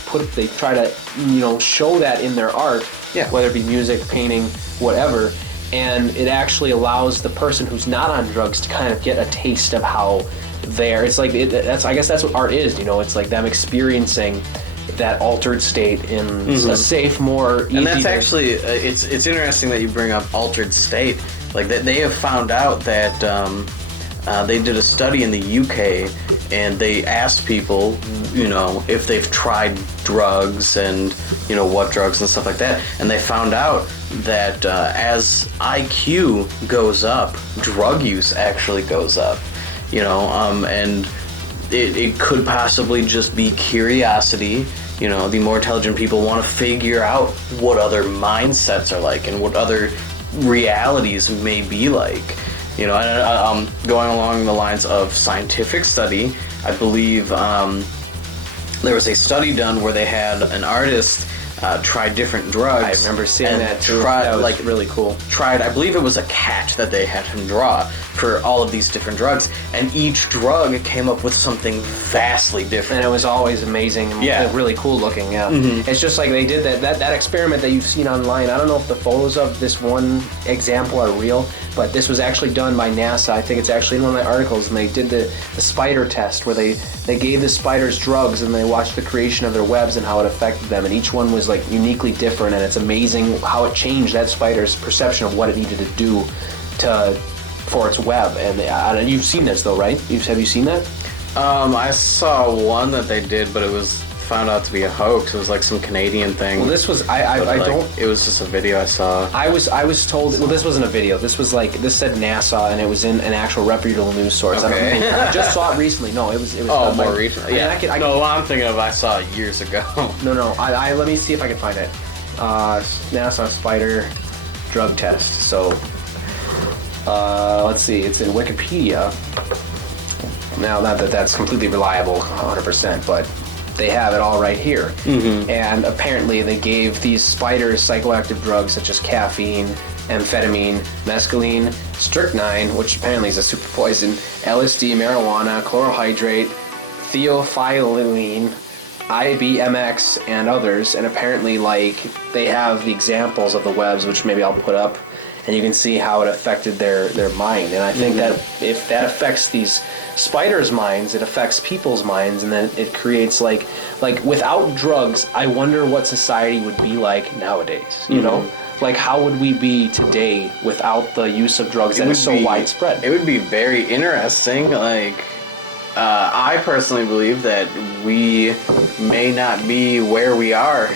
try to, you know, show that in their art, whether it be music, painting, whatever. And it actually allows the person who's not on drugs to kind of get a taste of how it's like, I guess that's what art is, you know. It's like them experiencing that altered state in a safe, more easy. And that's actually, it's interesting that you bring up altered state. Like, that they have found out that they did a study in the UK, and they asked people, you know, if they've tried drugs and, you know, what drugs and stuff like that. And they found out that as IQ goes up, drug use actually goes up. You know, and it could possibly just be curiosity. You know, the more intelligent people want to figure out what other mindsets are like and what other realities may be like. You know, and going along the lines of scientific study, I believe there was a study done where they had an artist try different drugs. I remember seeing that too. That was like really cool. I believe it was a cat that they had him draw for all of these different drugs, and each drug came up with something vastly different. And it was always amazing and really cool looking, It's just like they did that experiment that you've seen online. I don't know if the photos of this one example are real, but this was actually done by NASA. I think it's actually in one of my articles, and they did the spider test where they gave the spiders drugs and they watched the creation of their webs and how it affected them, and each one was like uniquely different, and it's amazing how it changed that spider's perception of what it needed to do for its web. And you've seen this though, right? Have you seen that? I saw one that they did, but it was found out to be a hoax. It was like some Canadian thing. Well, this was But, It was just a video I saw. I was told. Well, this wasn't a video. This was like this said NASA, and it was in an actual reputable news source. Okay. I just saw it recently. No, it was. Oh, done by- more recent. I mean, Yeah. No, what I'm thinking of, I saw it years ago. No. I let me see if I can find it. NASA spider drug test. So, let's see. It's in Wikipedia. Now, not that that's completely reliable, 100%, but they have it all right here. Mm-hmm. And apparently, they gave these spiders psychoactive drugs such as caffeine, amphetamine, mescaline, strychnine, which apparently is a super poison, LSD, marijuana, chlorohydrate, theophylline, IBMX, and others. And apparently, like, they have the examples of the webs, which maybe I'll put up, and you can see how it affected their mind. And I think that if that affects these spiders' minds, it affects people's minds, and then it creates like without drugs, I wonder what society would be like nowadays. You know, like how would we be today without the use of drugs that is so widespread? It would be very interesting. Like, I personally believe that we may not be where we are,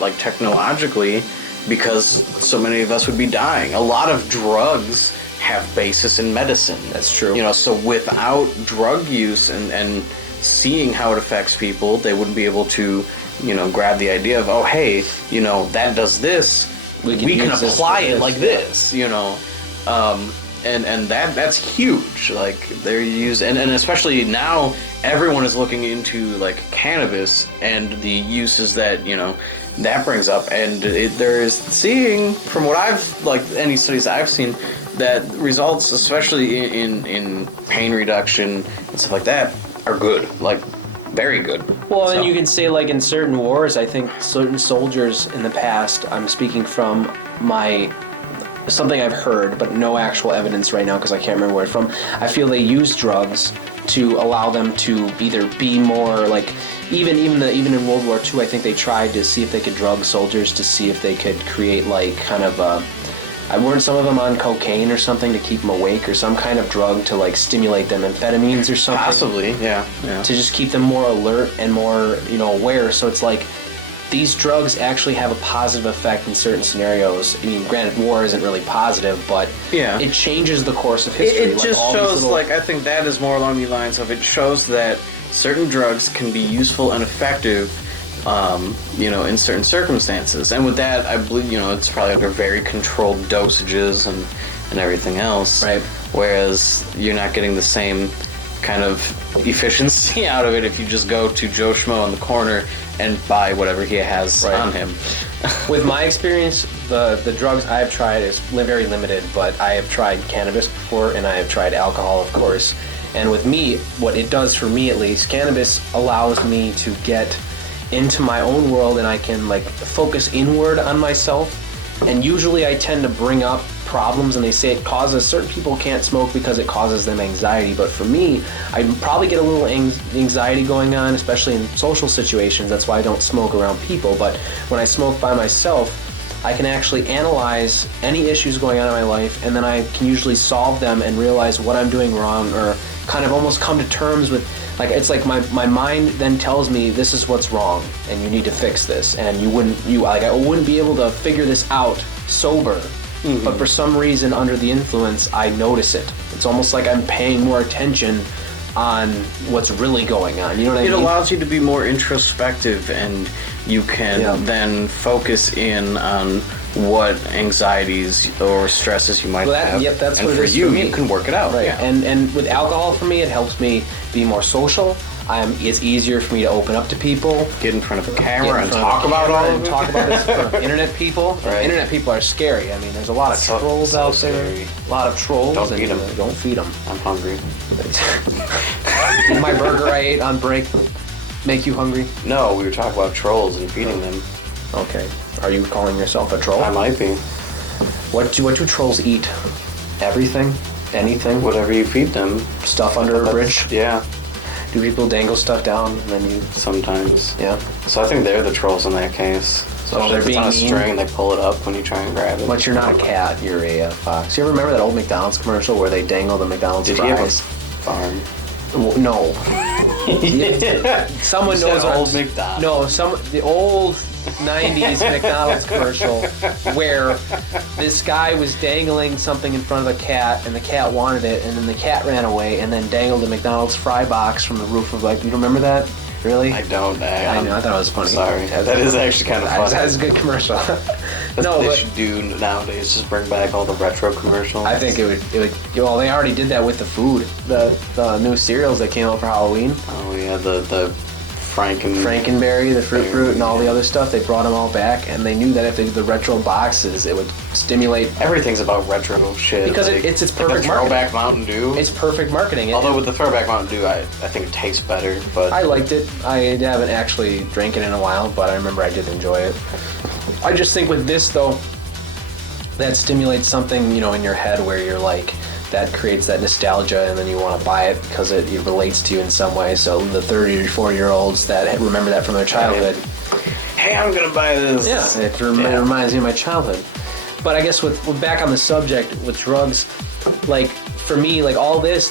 like technologically, because so many of us would be dying. A lot of drugs have basis in medicine. That's true. You know, so without drug use and seeing how it affects people, they wouldn't be able to, you know, grab the idea of, oh, hey, you know, that does this. We can apply it like this, you know. And that's huge. Like, they're used, and especially now, everyone is looking into, like, cannabis and the uses that, you know, that brings up. And there's seeing, from what I've, like, any studies I've seen, that results, especially in pain reduction and stuff like that, are good. Like, very good. Well, and you can say, like, in certain wars, I think certain soldiers in the past, I'm speaking from something I've heard, but no actual evidence right now because I can't remember where it's from. I feel they use drugs to allow them to either be more, like, even in World War II, I think they tried to see if they could drug soldiers to see if they could create, like, kind of weren't some of them on cocaine or something to keep them awake, or some kind of drug to, like, stimulate them, amphetamines or something? Possibly, yeah. To just keep them more alert and more, you know, aware. So it's like these drugs actually have a positive effect in certain scenarios. I mean, granted, war isn't really positive, but it changes the course of history. It just shows, like, I think that is more along the lines of, it shows that certain drugs can be useful and effective, you know, in certain circumstances. And with that, I believe, you know, it's probably under very controlled dosages and everything else. Right. Whereas you're not getting the same kind of efficiency out of it if you just go to Joe Schmo in the corner and buy whatever he has on him. With my experience, the drugs I have tried is very limited, but I have tried cannabis before, and I have tried alcohol, of course. And with me, what it does for me at least, cannabis allows me to get into my own world, and I can, like, focus inward on myself. And usually I tend to bring up problems, and they say it causes, certain people can't smoke because it causes them anxiety, but for me, I probably get a little anxiety going on, especially in social situations. That's why I don't smoke around people. But when I smoke by myself, I can actually analyze any issues going on in my life, and then I can usually solve them and realize what I'm doing wrong, or kind of almost come to terms with, like, it's like my mind then tells me this is what's wrong and you need to fix this, and I wouldn't be able to figure this out sober. But for some reason, under the influence, I notice it. It's almost like I'm paying more attention on what's really going on. You know what I mean? It allows you to be more introspective, and you can then focus in on what anxieties or stresses you might have. Yep, that's and what for it is you, for me. you can work it out. Right. Yeah. And with alcohol, for me, it helps me be more social. It's easier for me to open up to people. Get in front of a camera and talk about all of it. Talk about this in front of internet people. Right. Internet people are scary. I mean, there's a lot of trolls out there. A lot of trolls. Don't feed them. Don't feed them. I'm hungry. My burger I ate on break make you hungry? No, we were talking about trolls and feeding them. Okay. Are you calling yourself a troll? I might be. What do trolls eat? Everything? Anything? Whatever you feed them. Stuff under a bridge? Yeah. Do people dangle stuff down and then you... Sometimes. Yeah. So I think they're the trolls in that case. So they're if it's on a being mean? string, they pull it up when you try and grab it. But you're not a cat, you're a fox. You ever remember that old McDonald's commercial where they dangle the McDonald's Did he have a fries? farm? No. Someone You said knows old McDonald's. No, the old 90s McDonald's commercial where this guy was dangling something in front of a cat and the cat wanted it and then the cat ran away and then dangled a McDonald's fry box from the roof of you remember that? Really? I don't. I know. I thought it was funny. Sorry. That is actually kind of funny. That's a good commercial. That's No, what they but should do nowadays. Just bring back all the retro commercials. I think it would. Well, they already did that with the food. The new cereals that came out for Halloween. Oh yeah, the Frankenberry, the fruit, and all the other stuff. They brought them all back, and they knew that if they did the retro boxes, it would stimulate. Everything's about retro shit. Because like, it's perfect the marketing. throwback Mountain Dew. It's perfect marketing. Although with the throwback Mountain Dew, I think it tastes better. But I liked it. I haven't actually drank it in a while, but I remember I did enjoy it. I just think with this though, that stimulates something in your head where you're like. That creates that nostalgia, and then you want to buy it because it relates to you in some way. So the 30 or 40-year-olds that remember that from their childhood. Hey, I'm gonna buy this. Yeah, it reminds me of my childhood. But I guess with back on the subject with drugs, for me, all this,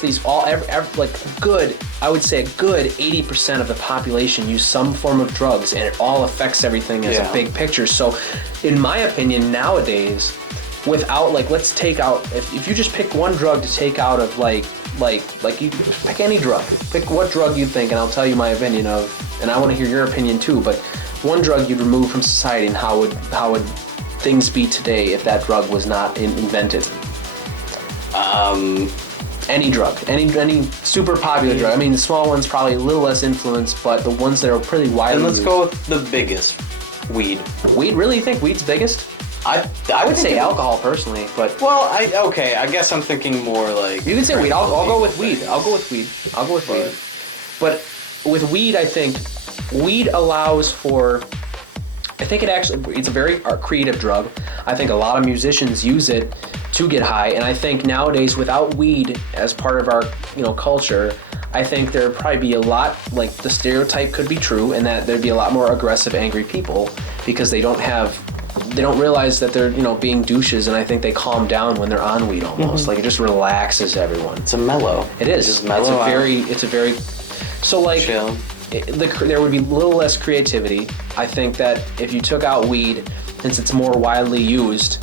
good, I would say a good 80% of the population use some form of drugs, and it all affects everything as a big picture. So, in my opinion, nowadays. Without let's take out if you just pick one drug to take out of you pick any drug, pick what drug you think, and I'll tell you my opinion of, and I want to hear your opinion too. But one drug you'd remove from society, and how would things be today if that drug was not invented? Any drug, any super popular drug. I mean, the small ones probably a little less influence, but the ones that are pretty widely. And let's used. go with the biggest, weed. Weed? Really? You think weed's biggest? I would say alcohol personally, but I guess I'm thinking more like you can say weed. I'll go with weed. I'll go with weed. But with weed, I think weed allows for. I think it's a very creative drug. I think a lot of musicians use it to get high, and I think nowadays without weed as part of our culture, I think there'd probably be a lot the stereotype could be true, and that there'd be a lot more aggressive, angry people because they don't realize that they're being douches, and I think they calm down when they're on weed almost. It just relaxes everyone. It's a mellow. It is. It's mellow. It's a very so chill. There would be a little less creativity. I think that if you took out weed, since it's more widely used,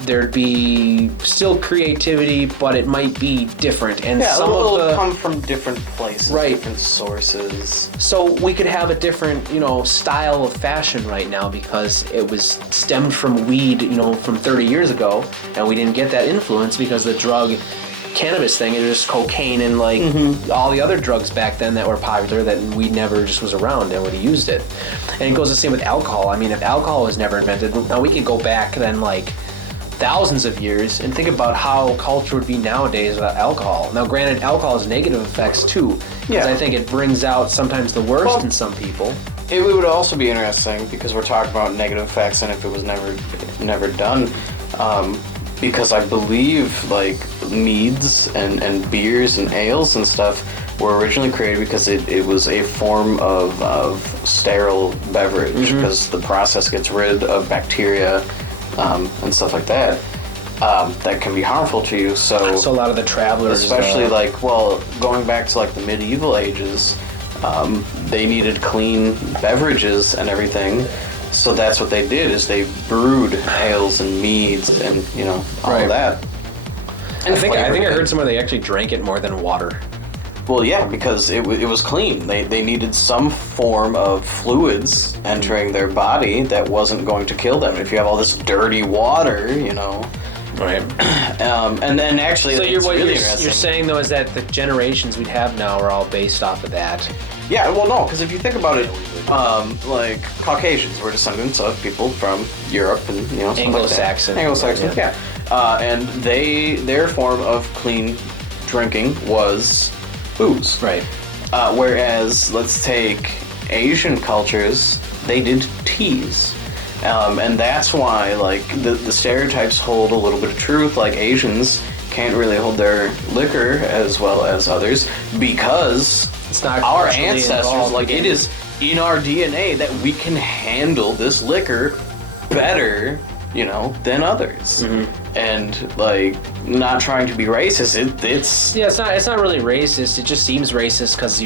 there'd be still creativity, but it might be different. And some it'll of come from different places, right, different sources. So we could have a different, style of fashion right now because it was stemmed from weed, from 30 years ago, and we didn't get that influence because the drug cannabis thing, it was just cocaine and all the other drugs back then that were popular that weed never just was around and would have used it. And it goes the same with alcohol. I mean, if alcohol was never invented, now we could go back then thousands of years and think about how culture would be nowadays without alcohol. Now, granted, alcohol has negative effects too, because I think it brings out sometimes the worst in some people. It would also be interesting because we're talking about negative effects and if it was never done, because I believe meads and beers and ales and stuff were originally created because it was a form of sterile beverage because the process gets rid of bacteria and stuff like that that can be harmful to you. So a lot of the travelers, especially going back to the medieval ages, they needed clean beverages and everything. So that's what they did is they brewed ales and meads and all of that. And I think I heard somewhere they actually drank it more than water. Well, yeah, because it was clean. They needed some form of fluids entering their body that wasn't going to kill them. If you have all this dirty water, Right. And then actually, so really you're saying though is that the generations we have now are all based off of that. Yeah, well, no, because if you think about it, Caucasians were descendants of people from Europe and Anglo-Saxon. Anglo-Saxon, yeah. And their form of clean drinking was booze. Right. Whereas, let's take Asian cultures, they did teas. And that's why, the stereotypes hold a little bit of truth. Asians can't really hold their liquor as well as others because it's not our ancestors, it is in our DNA that we can handle this liquor better than others. And like, not trying to be racist, it's it's not really racist. It just seems racist because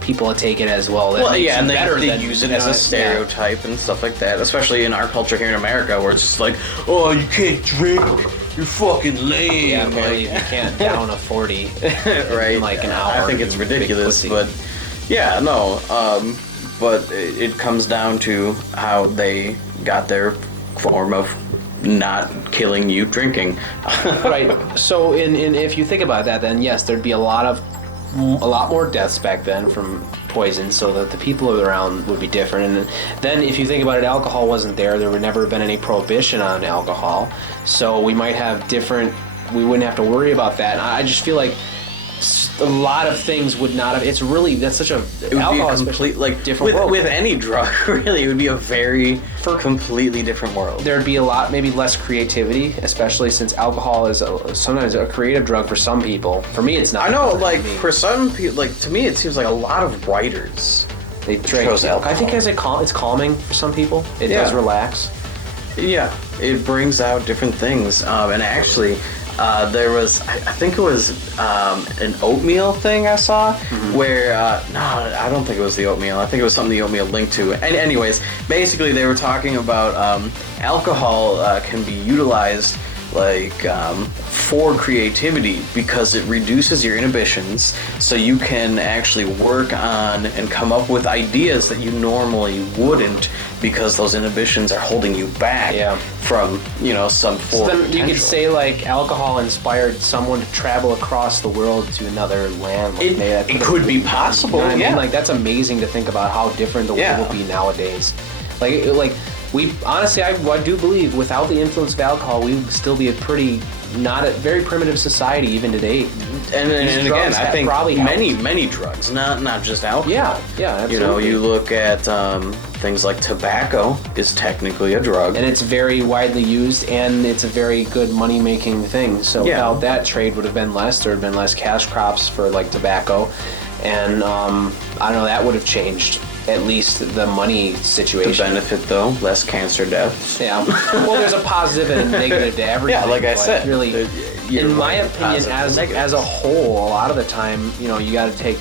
people take it as well. And they use it as a stereotype and stuff like that, especially in our culture here in America, where it's just like, oh, you can't drink, you're fucking lame. Yeah, apparently you can't down a 40 right? in like an hour. I think it's ridiculous, but but it comes down to how they got their form of not killing you drinking. Right. So if you think about that, then yes, there'd be a lot more deaths back then from poison, so that the people around would be different. And then if you think about it, alcohol wasn't there. There would never have been any prohibition on alcohol, so we might have we wouldn't have to worry about that. And I just feel like a lot of things would not have. That's such a alcohol, especially different world. With any drug, really, it would be a very completely different world. There'd be maybe less creativity, especially since alcohol is sometimes a creative drug for some people. For me, it's not. I know, for some people, to me, it seems like a lot of writers they drink alcohol. I think it's calming for some people. It does relax. Yeah, it brings out different things, and actually. There was, I think it was an oatmeal thing I saw, where, no, I don't think it was the oatmeal. I think it was something the oatmeal linked to. And anyways, basically they were talking about alcohol can be utilized for creativity because it reduces your inhibitions, so you can actually work on and come up with ideas that you normally wouldn't, because those inhibitions are holding you back from some form. So then you could say alcohol inspired someone to travel across the world to another land. It could be possible. You know what I mean? That's amazing to think about how different the world will be nowadays. We honestly, I do believe without the influence of alcohol, we would still be not a very primitive society even today. And again, I think many drugs, not just alcohol. Yeah, absolutely. You look at things like tobacco is technically a drug, and it's very widely used, and it's a very good money-making thing. So without that, trade would have been less. There would have been less cash crops for tobacco, and I don't know, that would have changed. At least the money situation. The benefit, though, less cancer deaths. Yeah. Well, there's a positive and a negative to everything. Yeah, like I said. Really, in my opinion, as a whole, a lot of the time, you got to take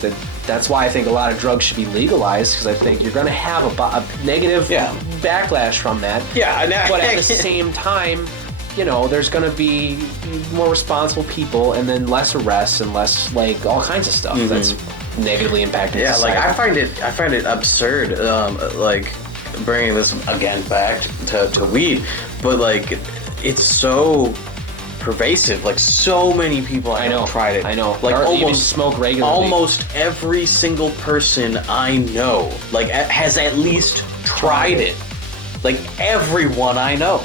that's why I think a lot of drugs should be legalized, because I think you're going to have a negative backlash from that. Yeah. But at the same time, there's going to be more responsible people, and then less arrests and less all kinds of stuff that's negatively impacting society. I find it absurd, bringing this again back to weed, but it's so pervasive. So many people have tried it. I know. Almost even smoke regularly. Almost every single person I know has at least tried it. Everyone I know.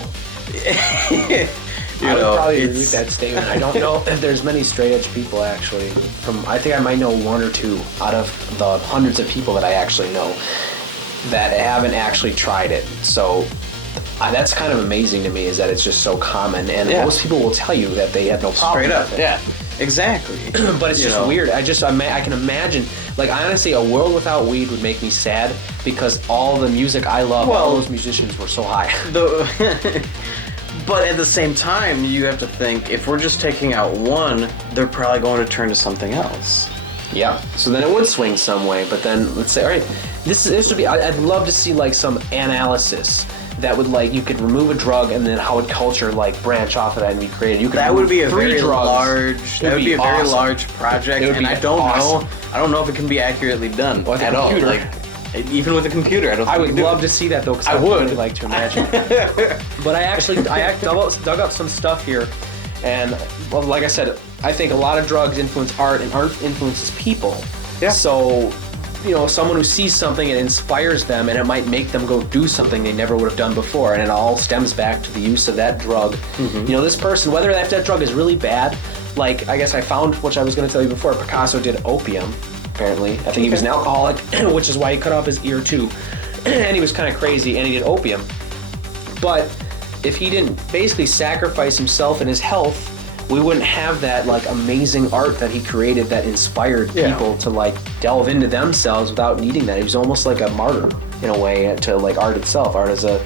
I would probably agree with that statement. I don't know if there's many straight edge people actually. I think I might know one or two out of the hundreds of people that I actually know that haven't actually tried it. So that's kind of amazing to me, is that it's just so common, and most people will tell you that they have no problem straight up with it. Exactly. But it's just weird. I can imagine, honestly, a world without weed would make me sad, because all the music I love, all those musicians were so high. But at the same time, you have to think, if we're just taking out one, they're probably going to turn to something else. Yeah. So then it would swing some way. But then let's say, all right, this would be. I'd love to see some analysis that would you could remove a drug, and then how would culture branch off of that and be created. You could that would be a very drugs. That would be a very large project, and I don't know if it can be accuratly done at all. Even with a computer, I would love to see that, though, because I would really like to imagine. But I dug up some stuff here, and like I said, I think a lot of drugs influence art, and art influences people. Yeah. So, someone who sees something, it inspires them, and it might make them go do something they never would have done before, and it all stems back to the use of that drug. This person, whether that drug is really bad, I guess I found, which I was going to tell you before, Picasso did opium. Apparently, I think he was an alcoholic, which is why he cut off his ear too, and he was kind of crazy, and he did opium. But if he didn't basically sacrifice himself and his health, we wouldn't have that amazing art that he created that inspired people to delve into themselves without needing that. He was almost like a martyr in a way to art itself. Art as a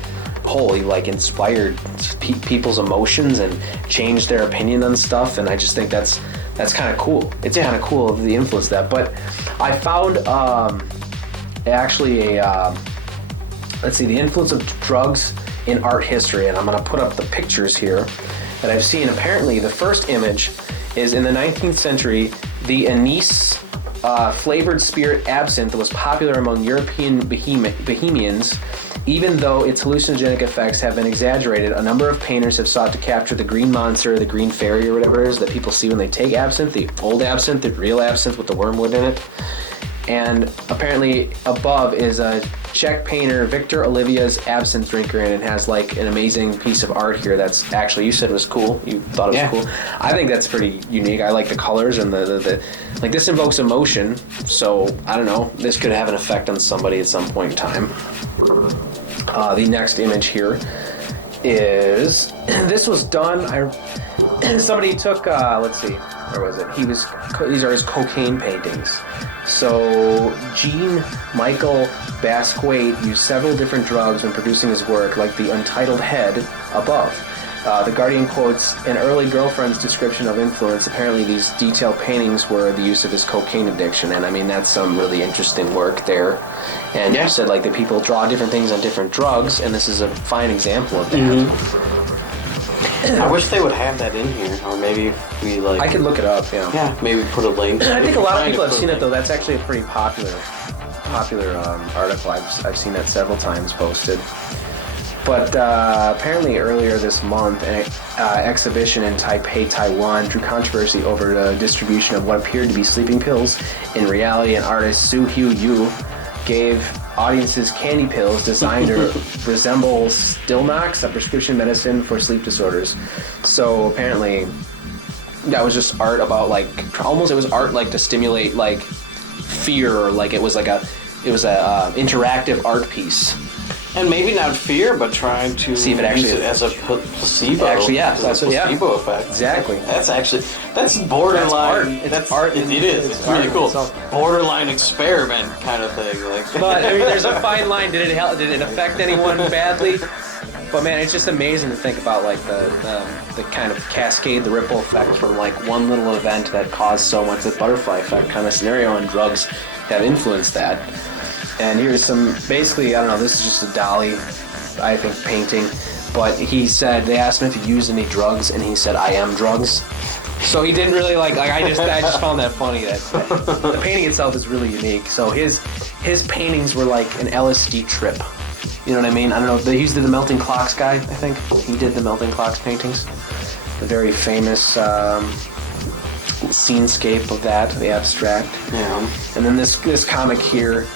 whole. He like inspired people's emotions and changed their opinion on stuff, and I just think that's kind of cool. It's kind of cool the influence of that. But I found actually let's see, the influence of drugs in art history, and I'm going to put up the pictures here that I've seen. Apparently, the first image is in the 19th century. The anise flavored spirit absinthe was popular among European bohemians. Even though its hallucinogenic effects have been exaggerated, a number of painters have sought to capture the green monster, the green fairy, or whatever it is that people see when they take absinthe, the old absinthe, the real absinthe with the wormwood in it. And apparently above is a Czech painter, Victor Olivia's absinthe drinker, and it has like an amazing piece of art here that's actually, you said was cool. You thought it was cool. I think that's pretty unique. I like the colors and the like, this invokes emotion, so I don't know, this could have an effect on somebody at some point in time. The next image here is, this was done, somebody took, let's see, where was it? These are his cocaine paintings. So Jean-Michel Basquiat used several different drugs when producing his work, like the untitled head above. The Guardian quotes an early girlfriend's description of influence. Apparently these detailed paintings were the use of his cocaine addiction, and I mean, that's some really interesting work there. And you said like that people draw different things on different drugs, and this is a fine example of that. I wish they would have that in here, or maybe we like. I could look it up. Yeah, maybe put a link. I think a lot of people have seen it though. That's actually a pretty popular article. I've seen that several times posted. But apparently earlier this month, an exhibition in Taipei, Taiwan, drew controversy over the distribution of what appeared to be sleeping pills. In reality, an artist, Su Hu Yu, gave audiences candy pills designed to resemble Stilnox, a prescription medicine for sleep disorders. So apparently that was just art about like, almost it was art like to stimulate like fear, or like it was a interactive art piece. And maybe not fear, but trying to see if it actually use it as a placebo. Actually, yeah, that's a placebo effect. Exactly. That's borderline. That's art. It is. It's really cool. Borderline experiment kind of thing. Like. But I mean, there's a fine line. Did it help? Did it affect anyone badly? But man, it's just amazing to think about like the kind of cascade, the ripple effect from like one little event that caused so much, the butterfly effect kind of scenario, and drugs have influenced that. And here's some, basically, I don't know, this is just a Dali, I think, painting. But he said, they asked him if he used any drugs, and he said, I am drugs. So he didn't really like I just found that funny, that the painting itself is really unique. So his paintings were like an LSD trip. You know what I mean? I don't know, he did the Melting Clocks guy, I think. He did the Melting Clocks paintings. The very famous scenescape of that, the abstract. Yeah. And then this comic here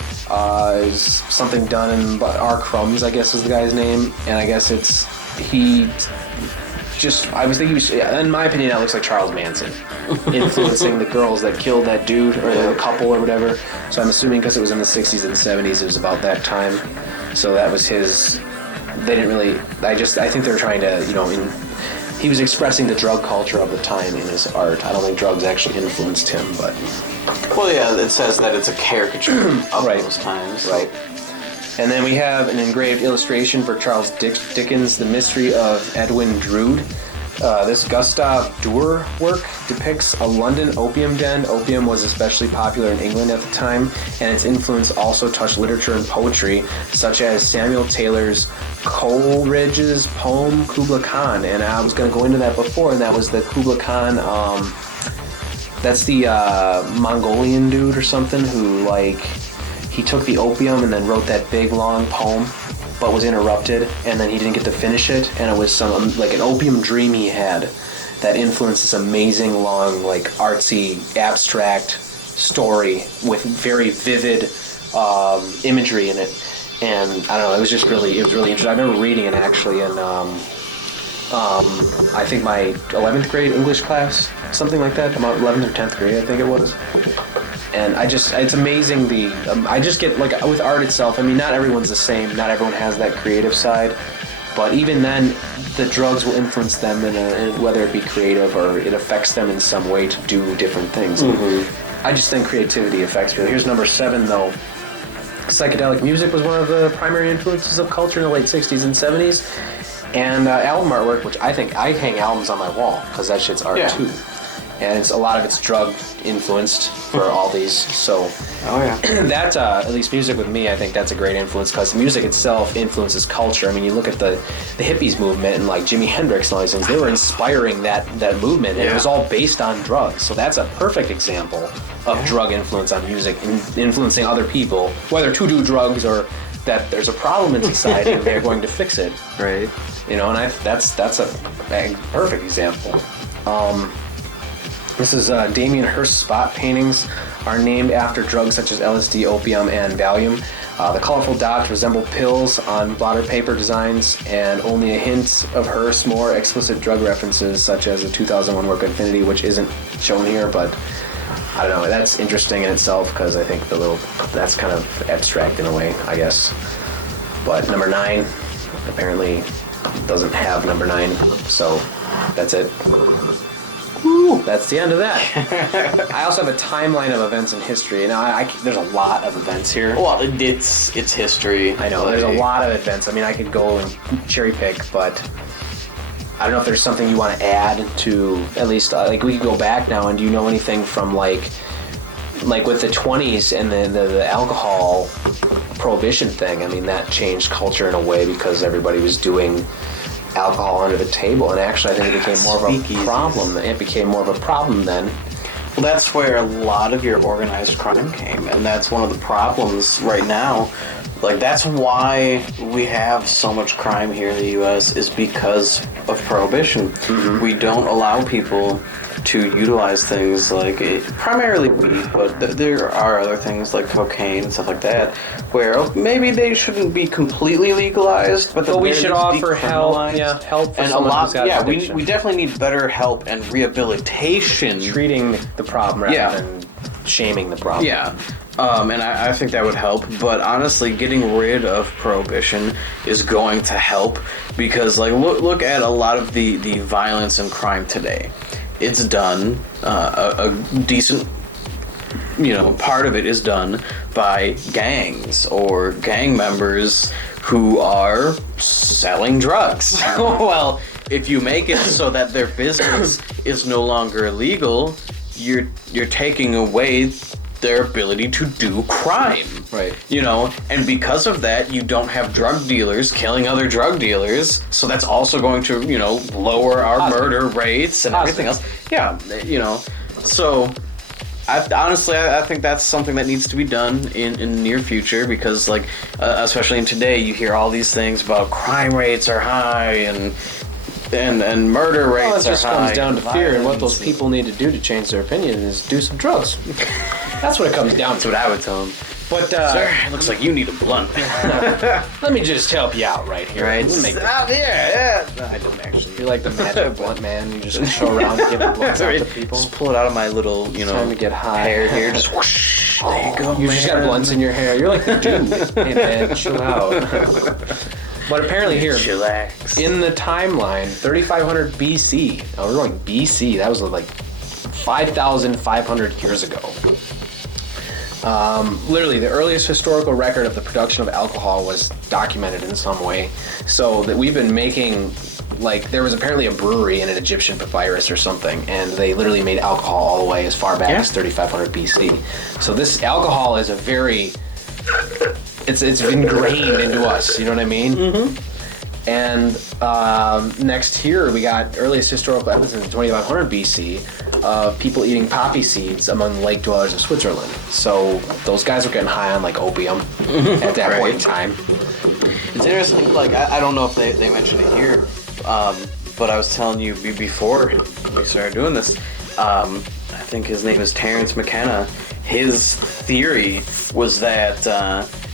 is something done in R. Crumbs, I guess is the guy's name, and I guess I was thinking, in my opinion, that looks like Charles Manson influencing the girls that killed that dude, or the couple or whatever. So I'm assuming because it was in the 60s and 70s, it was about that time. So that was his. They didn't really. I think they were trying to, he was expressing the drug culture of the time in his art. I don't think drugs actually influenced him, but. Well, yeah, it says that it's a caricature of those times. Right. And then we have an engraved illustration for Charles Dickens' The Mystery of Edwin Drood. This Gustave Durr work depicts a London opium den. Opium was especially popular in England at the time, and its influence also touched literature and poetry, such as Samuel Taylor's Coleridge's poem Kubla Khan. And I was going to go into that before, and that was the Kubla Khan, that's the Mongolian dude or something who, he took the opium and then wrote that big, long poem, but was interrupted, and then he didn't get to finish it, and it was an opium dream he had that influenced this amazing, long, artsy, abstract story with very vivid imagery in it. And I don't know, it was really interesting. I remember reading it actually in, I think my 11th grade English class, something like that, about 11th or 10th grade, I think it was. And it's amazing I just get, with art itself, I mean, not everyone's the same, not everyone has that creative side, but even then, the drugs will influence them in whether it be creative or it affects them in some way to do different things. Mm-hmm. I just think creativity affects people. Here's number 7, though. psychedelic music was one of the primary influences of culture in the late 60s and 70s. And album artwork, which I hang albums on my wall, because that shit's art too. And a lot of it's drug influenced for all these. So that's at least music with me. I think that's a great influence because music itself influences culture. I mean, you look at the hippies movement and like Jimi Hendrix and all these things. They were inspiring that movement, and it was all based on drugs. So that's a perfect example of drug influence on music, influencing other people, whether to do drugs or that there's a problem in society and they're going to fix it. Right. You know, and that's a perfect example. This is Damien Hirst's spot paintings are named after drugs such as LSD, opium, and Valium. The colorful dots resemble pills on blotter paper designs, and only a hint of Hirst's more explicit drug references, such as the 2001 work Infinity, which isn't shown here, but I don't know. That's interesting in itself because I think that's kind of abstract in a way, I guess. But number 9 apparently doesn't have number 9, so that's it. Woo, that's the end of that. I also have a timeline of events in history. Now, there's a lot of events here. Well, it's history. I know, there's a lot of events. I mean, I could go and cherry pick, but I don't know if there's something you want to add to, at least, like, we could go back now, and do you know anything from, like with the 20s and the alcohol prohibition thing? I mean, that changed culture in a way because everybody was doing alcohol under the table, and actually I think it became more of a problem. It became more of a problem then. Well, that's where a lot of your organized crime came, and that's one of the problems right now. Like, that's why we have so much crime here in the U.S. is because of prohibition. Mm-hmm. We don't allow people to utilize things like primarily weed, but there are other things like cocaine and stuff like that, where maybe they shouldn't be completely legalized, but we should offer help. Yeah, help for and someone who's got we definitely need better help and rehabilitation, treating the problem rather than shaming the problem. Yeah. And I think that would help, but honestly, getting rid of prohibition is going to help because, like, look at a lot of the violence and crime today. It's done, a decent, part of it is done by gangs or gang members who are selling drugs. Well, if you make it so that their business is no longer illegal, you're taking away their ability to do crime. Right. And because of that, you don't have drug dealers killing other drug dealers, so that's also going to, lower our murder rates and everything else. Yeah, so I think that's something that needs to be done in the near future because, like, especially in today, you hear all these things about crime rates are high and murder rates are high. Well, it just comes down to fear, and what those people need to do to change their opinion is do some drugs. That's what it comes down to. That's what I would tell them. But, sir, it looks like you need a blunt. Let me just help you out right here. Right? Yeah. No, I don't actually. You're like the magic blunt man. You just show around and give blunts out to people. Just pull it out of my little, time to get high. hair here. Just whoosh. There you go, You just got blunts in your hair. You're like the dude. Hey, man, chill out. But apparently here, chillax. In the timeline, 3500 BC. Now we're going BC. That was like 5,500 years ago. Literally, the earliest historical record of the production of alcohol was documented in some way. So that we've been making, like, there was apparently a brewery in an Egyptian papyrus or something, and they literally made alcohol all the way as far back as 3500 BC. So this alcohol is a very... It's ingrained into us, you know what I mean? Mm-hmm. And next here, we got earliest historical evidence in 2500 BC of people eating poppy seeds among lake dwellers of Switzerland. So those guys were getting high on, like, opium at that point in time. It's interesting, like, I don't know if they mentioned it here, but I was telling you before we started doing this, I think his name is Terrence McKenna. His theory was that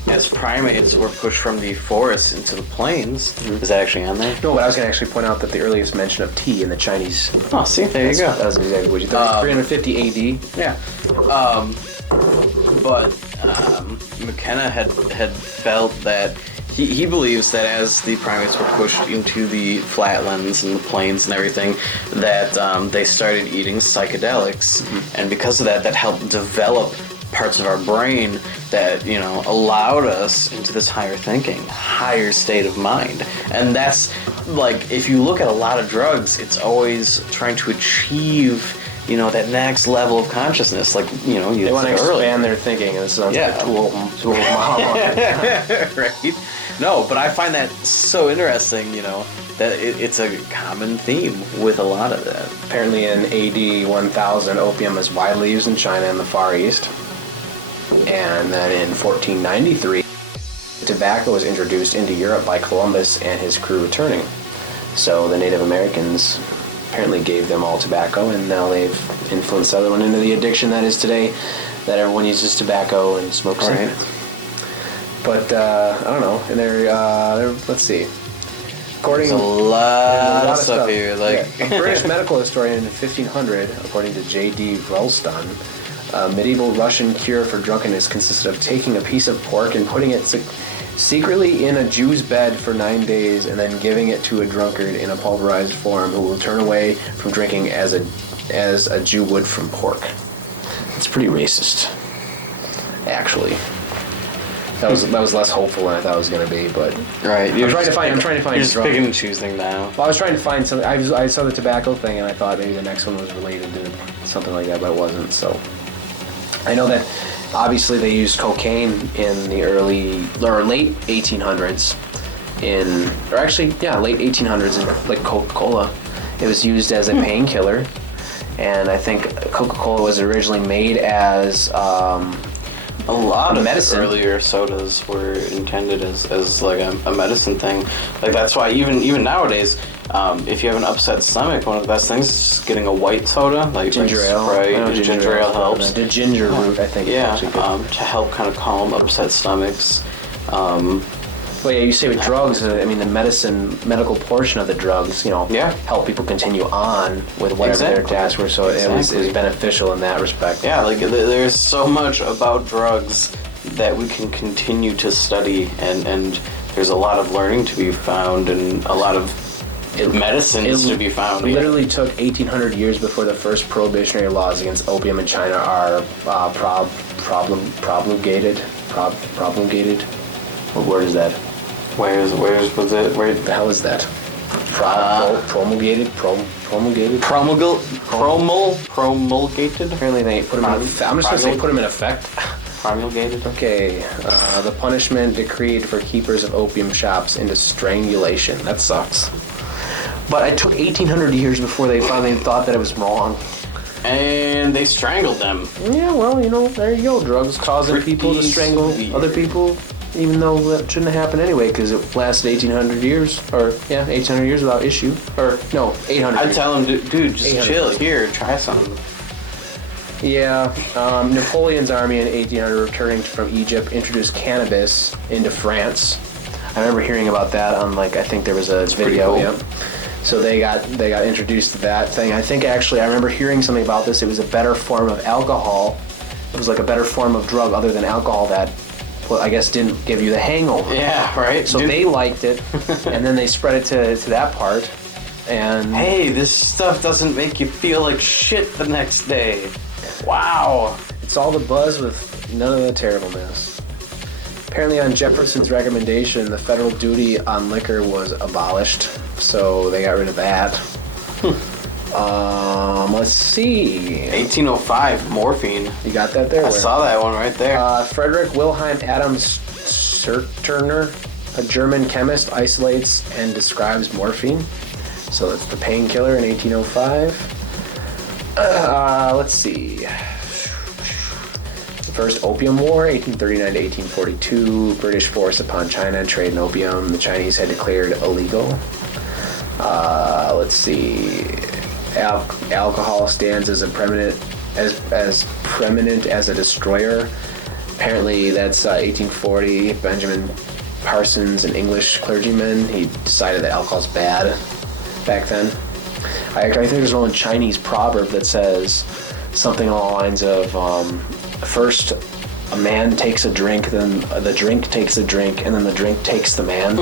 as primates were pushed from the forests into the plains, is that actually on there? No, but I was going to actually point out that the earliest mention of tea in the Chinese... Oh, see, there you go. That was exactly what you thought. 350 AD. Yeah. But McKenna had felt that he believes that as the primates were pushed into the flatlands and the plains and everything, that they started eating psychedelics, and because of that helped develop parts of our brain that, you know, allowed us into this higher thinking, higher state of mind. And that's, like, if you look at a lot of drugs, it's always trying to achieve, you know, that next level of consciousness. Like, you know, you They want to said earlier. expand their thinking, and this sounds Yeah. like Tool Mom. Right? No, but I find that so interesting, you know, that it's a common theme with a lot of that. Apparently in AD 1000, opium was widely used in China and the Far East. And then in 1493, tobacco was introduced into Europe by Columbus and his crew returning. So the Native Americans apparently gave them all tobacco, and now they've influenced everyone into the addiction that is today, that everyone uses tobacco and smokes Right. cigarettes. But I don't know. And they're let's see. According There's a lot of stuff here. Like, a British medical historian in 1500, according to J.D. Ralston, a medieval Russian cure for drunkenness consisted of taking a piece of pork and putting it secretly in a Jew's bed for 9 days, and then giving it to a drunkard in a pulverized form who will turn away from drinking as a Jew would from pork. It's pretty racist, actually. That was less hopeful than I thought it was going to be, but right. I'm trying to find. You're just drug- picking and choosing now. Well, I was trying to find something. I saw the tobacco thing, and I thought maybe the next one was related to something like that, but it wasn't. So I know that obviously they used cocaine in the late 1800s, late 1800s in like Coca-Cola. It was used as a painkiller, and I think Coca-Cola was originally made as A lot of medicine. earlier sodas were intended as like a medicine thing. Like, that's why even nowadays, if you have an upset stomach, one of the best things is just getting a white soda, like ginger ale. Sprite. I know Ginger ale helps. The ginger root, I think. is Yeah, actually good. to help kind of calm upset stomachs. Well, yeah, you say with drugs, I mean the medical portion of the drugs, you know, Yeah. help people continue on with whatever their Exactly. tasks were. So it was beneficial in that respect. Yeah, like there's so much about drugs that we can continue to study, and there's a lot of learning to be found, and a lot of medicines to be found. It literally took 1,800 years before the first prohibitionary laws against opium in China are promulgated. What word is that? Where's was it? Where The hell is that? Promulgated. promulgated? Apparently they put them in. I'm just gonna say put them in effect. Promulgated. Okay, the punishment decreed for keepers of opium shops into strangulation. That sucks. But it took 1,800 years before they finally thought that it was wrong. And they strangled them. Yeah, well, you know, there you go. Drugs causing people to Pretty strangle severe. other people, even though that shouldn't have happened anyway, because it lasted 1,800 years. Or, yeah, 1,800 years without issue. Or, no, 800 I'd years. tell them, dude, just 800. chill. Here, try some. Yeah, Napoleon's army in 1800, returning from Egypt, introduced cannabis into France. I remember hearing about that on, like, I think there was a video. pretty cool. Yep. So they got introduced to that thing. I think actually I remember hearing something about this. It was a better form of alcohol. It was like a better form of drug other than alcohol that, well, I guess didn't give you the hangover. Yeah, right. So Dude, they liked it, and then they spread it to that part. And hey, this stuff doesn't make you feel like shit the next day. Wow. it's all the buzz with none of the terribleness. Apparently on Jefferson's recommendation, the federal duty on liquor was abolished, so they got rid of that. Let's see. 1805, morphine. You got that there? I saw that one right there. Frederick Wilhelm Adams Serturner, a German chemist, isolates and describes morphine. So that's the painkiller in 1805. Let's see. The First Opium War, 1839 to 1842. British force upon China and trade in opium. The Chinese had declared illegal. Let's see. Alcohol stands as preeminent as a destroyer. Apparently, that's 1840. Benjamin Parsons, an English clergyman, he decided that alcohol's bad back then. I think there's one Chinese proverb that says something along the lines of first a man takes a drink, then the drink takes a drink, and then the drink takes the man.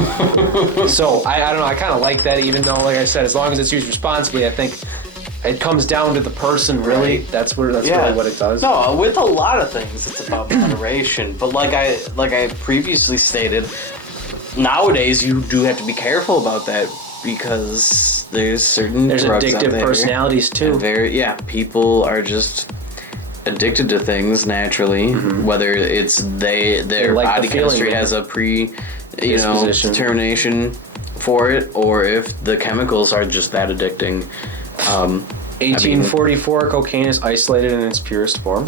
So I don't know, I kind of like that, even though, like I said, as long as it's used responsibly, I think It comes down to the person, really. Right. That's really what it does. No, with a lot of things, it's about moderation. But like I previously stated, nowadays you do have to be careful about that because there's drugs out addictive there. personalities too. And people are just addicted to things naturally. Whether it's their like body the feeling, chemistry has a disposition. determination for it, or if the chemicals are just that addicting. 1844, cocaine is isolated in its purest form.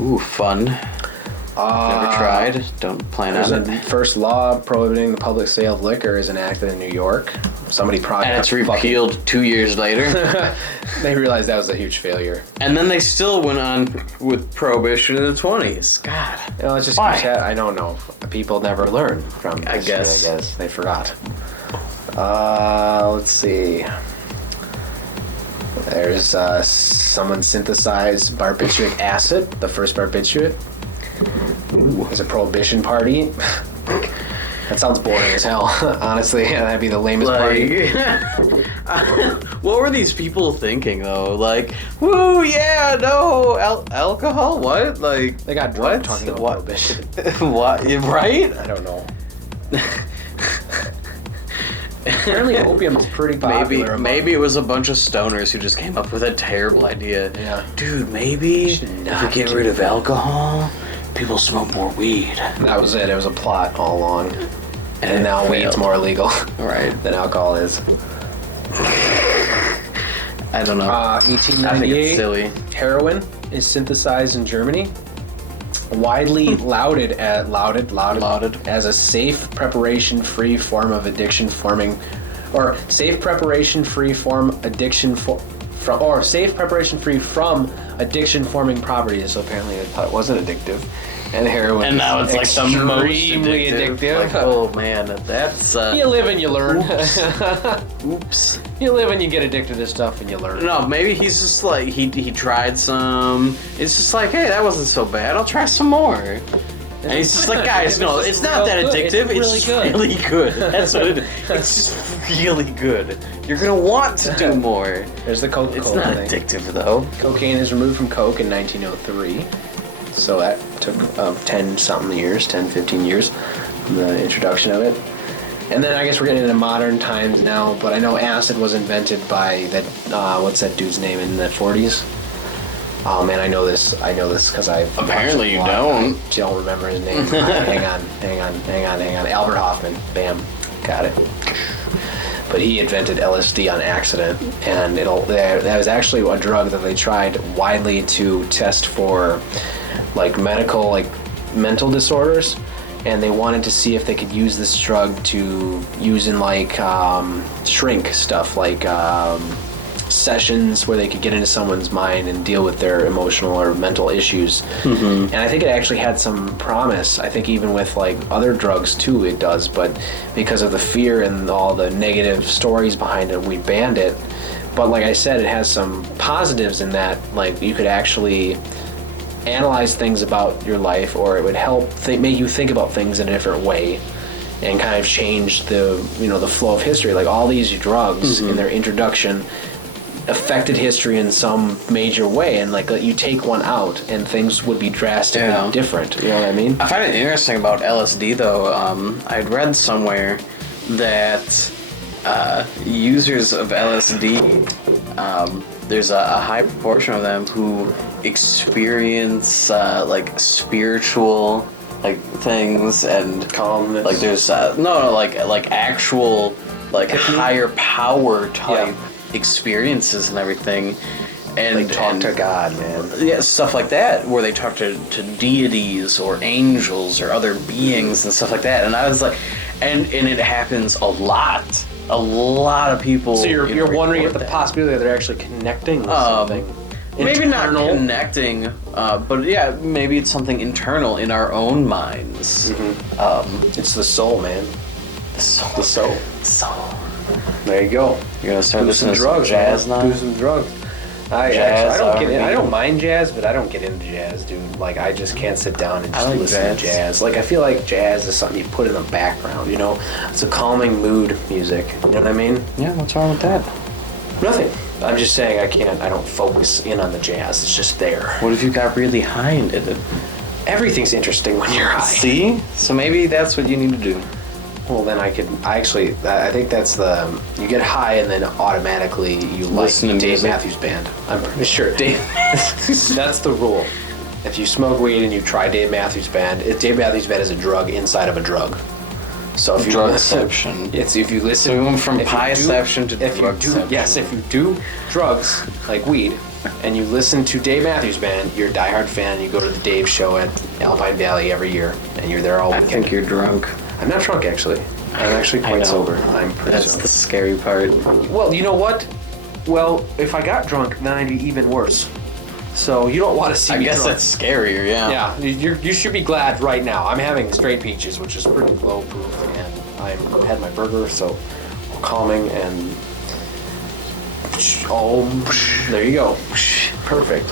Ooh, fun. Never tried. Don't plan on it. The first law prohibiting the public sale of liquor is enacted in New York. Somebody probably And it's repealed 2 years later. They realized that was a huge failure. And then they still went on with prohibition in the 20s. God. You know, it's just Why? I don't know. People never learn from history, I guess. They forgot. Let's see. There's someone synthesized barbiturate acid, the first barbiturate. There's a prohibition party. That sounds boring as hell. Honestly, that'd be the lamest party. What were these people thinking though? Like, woo, yeah, no, alcohol? What? Like, They got drunk talking about prohibition. What? Right? I don't know. Apparently opium is pretty popular. Maybe it was a bunch of stoners who just came up with a terrible idea. Yeah. Dude, maybe if we get rid of alcohol, people smoke more weed. That was it. It was a plot all along. And now weed's more illegal Right. than alcohol is. I don't know. I think it's 1898, silly. heroin is synthesized in Germany. Widely lauded as a safe preparation-free form of addiction-forming, or safe preparation-free from addiction-forming properties. So apparently it wasn't addictive, and heroin. And now it's like the most extremely addictive. Like, oh man, that's You live and you learn. oops. You live and you get addicted to stuff, and you learn. No, maybe he's just like he tried some. It's just like, hey, that wasn't so bad. I'll try some more. And he's just like, guys, no, it's not that addictive. It's really good. That's what it is. It's just really good. You're gonna want to do more. There's the Coca-Cola It's not thing. addictive though. Cocaine is removed from Coke in 1903. So that took 10 15 years from the introduction of it. And then I guess we're getting into modern times now, but I know acid was invented by that, what's that dude's name in the 40s? Oh man, I know this because I... Apparently you don't. I don't remember his name. Hang on. Albert Hoffman. Bam. Got it. But he invented LSD on accident, and that was actually a drug that they tried widely to test for mental disorders, and they wanted to see if they could use this drug to use in shrink stuff, sessions where they could get into someone's mind and deal with their emotional or mental issues. And I think it actually had some promise. I think even with other drugs too it does, but because of the fear and all the negative stories behind it, we banned it. But like I said, it has some positives in that you could actually analyze things about your life, or it would help make you think about things in a different way and kind of change the flow of history. All these drugs in their introduction affected history in some major way, and you take one out and things would be drastically different. You know what I mean? I find it interesting about LSD though. I'd read somewhere that users of LSD, there's a high proportion of them who experience spiritual things and calmness. There's actual higher power type experiences and everything, and talk to God, man. Yeah, stuff like that, where they talk to deities or angels or other beings and stuff like that. And I was like, and it happens a lot. A lot of people. So you're wondering if the possibility that they're actually connecting with something. Maybe internal. not connecting, but yeah, maybe it's something internal in our own minds. It's the soul, man. The soul. The soul. Soul. There you go. You're gonna start Do listening some to drugs, jazz man. now. Do some drugs. I don't mind jazz, but I don't get into jazz, dude. I just can't sit down and just listen to jazz. I feel like jazz is something you put in the background, It's a calming mood music. You know what I mean? Yeah, what's wrong with that? Nothing. I'm just saying I don't focus in on the jazz. It's just there. What if you got really high and did it? Everything's interesting when you're high. See? So maybe that's what you need to do. Well, then I think that's you get high and then automatically you Listen like to Dave music. Matthews Band. I'm pretty sure. That's the rule. If you smoke weed and you try Dave Matthews Band, Dave Matthews Band is a drug inside of a drug. So if you Drugception. it's if you listen. So we went from if you pieception to if you do, drugception. yes, if you do drugs like weed and you listen to Dave Matthews Band, you're a diehard fan. You go to the Dave show at Alpine Valley every year, and you're there all I weekend. think you're drunk. I'm not drunk actually. I'm actually I quite know. sober. I'm pretty That's sober. the scary part. Well, you know what? Well, if I got drunk, then I'd be even worse. So you don't want to see I me guess drunk. that's scarier, yeah. Yeah, you should be glad right now. I'm having straight peaches, which is pretty low proof, and I had my burger, so calming and there you go, perfect.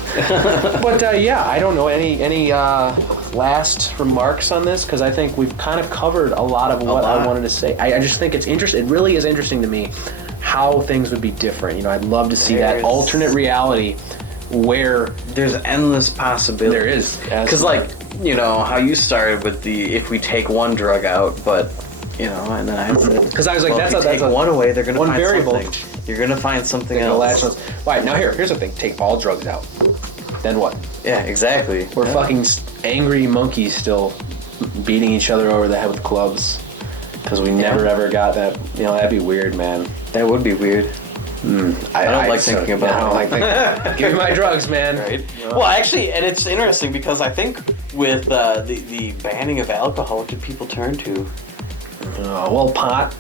But yeah, I don't know any last remarks on this because I think we've kind of covered a lot of what I wanted to say. I just think it's interesting. It really is interesting to me how things would be different. You know, I'd love to see that alternate reality where There's endless possibilities. there is. Because, like, you know, how you started with the if we take one drug out, but, you know, and then I said, because I was like, well, that's if you that's take one away, they're going to one find variable. something. You're going to find something They're gonna latch else. on. Right, now here's the thing. Take all drugs out. Then what? Yeah, exactly. We're Yeah. fucking angry monkeys still beating each other over the head with clubs because we never ever got that. You know, that'd be weird, man. That would be weird. I don't like thinking about I don't like thinking. Give me my drugs, man. Right. Well, actually, and it's interesting because I think with the banning of alcohol, what did people turn to? Well, pot,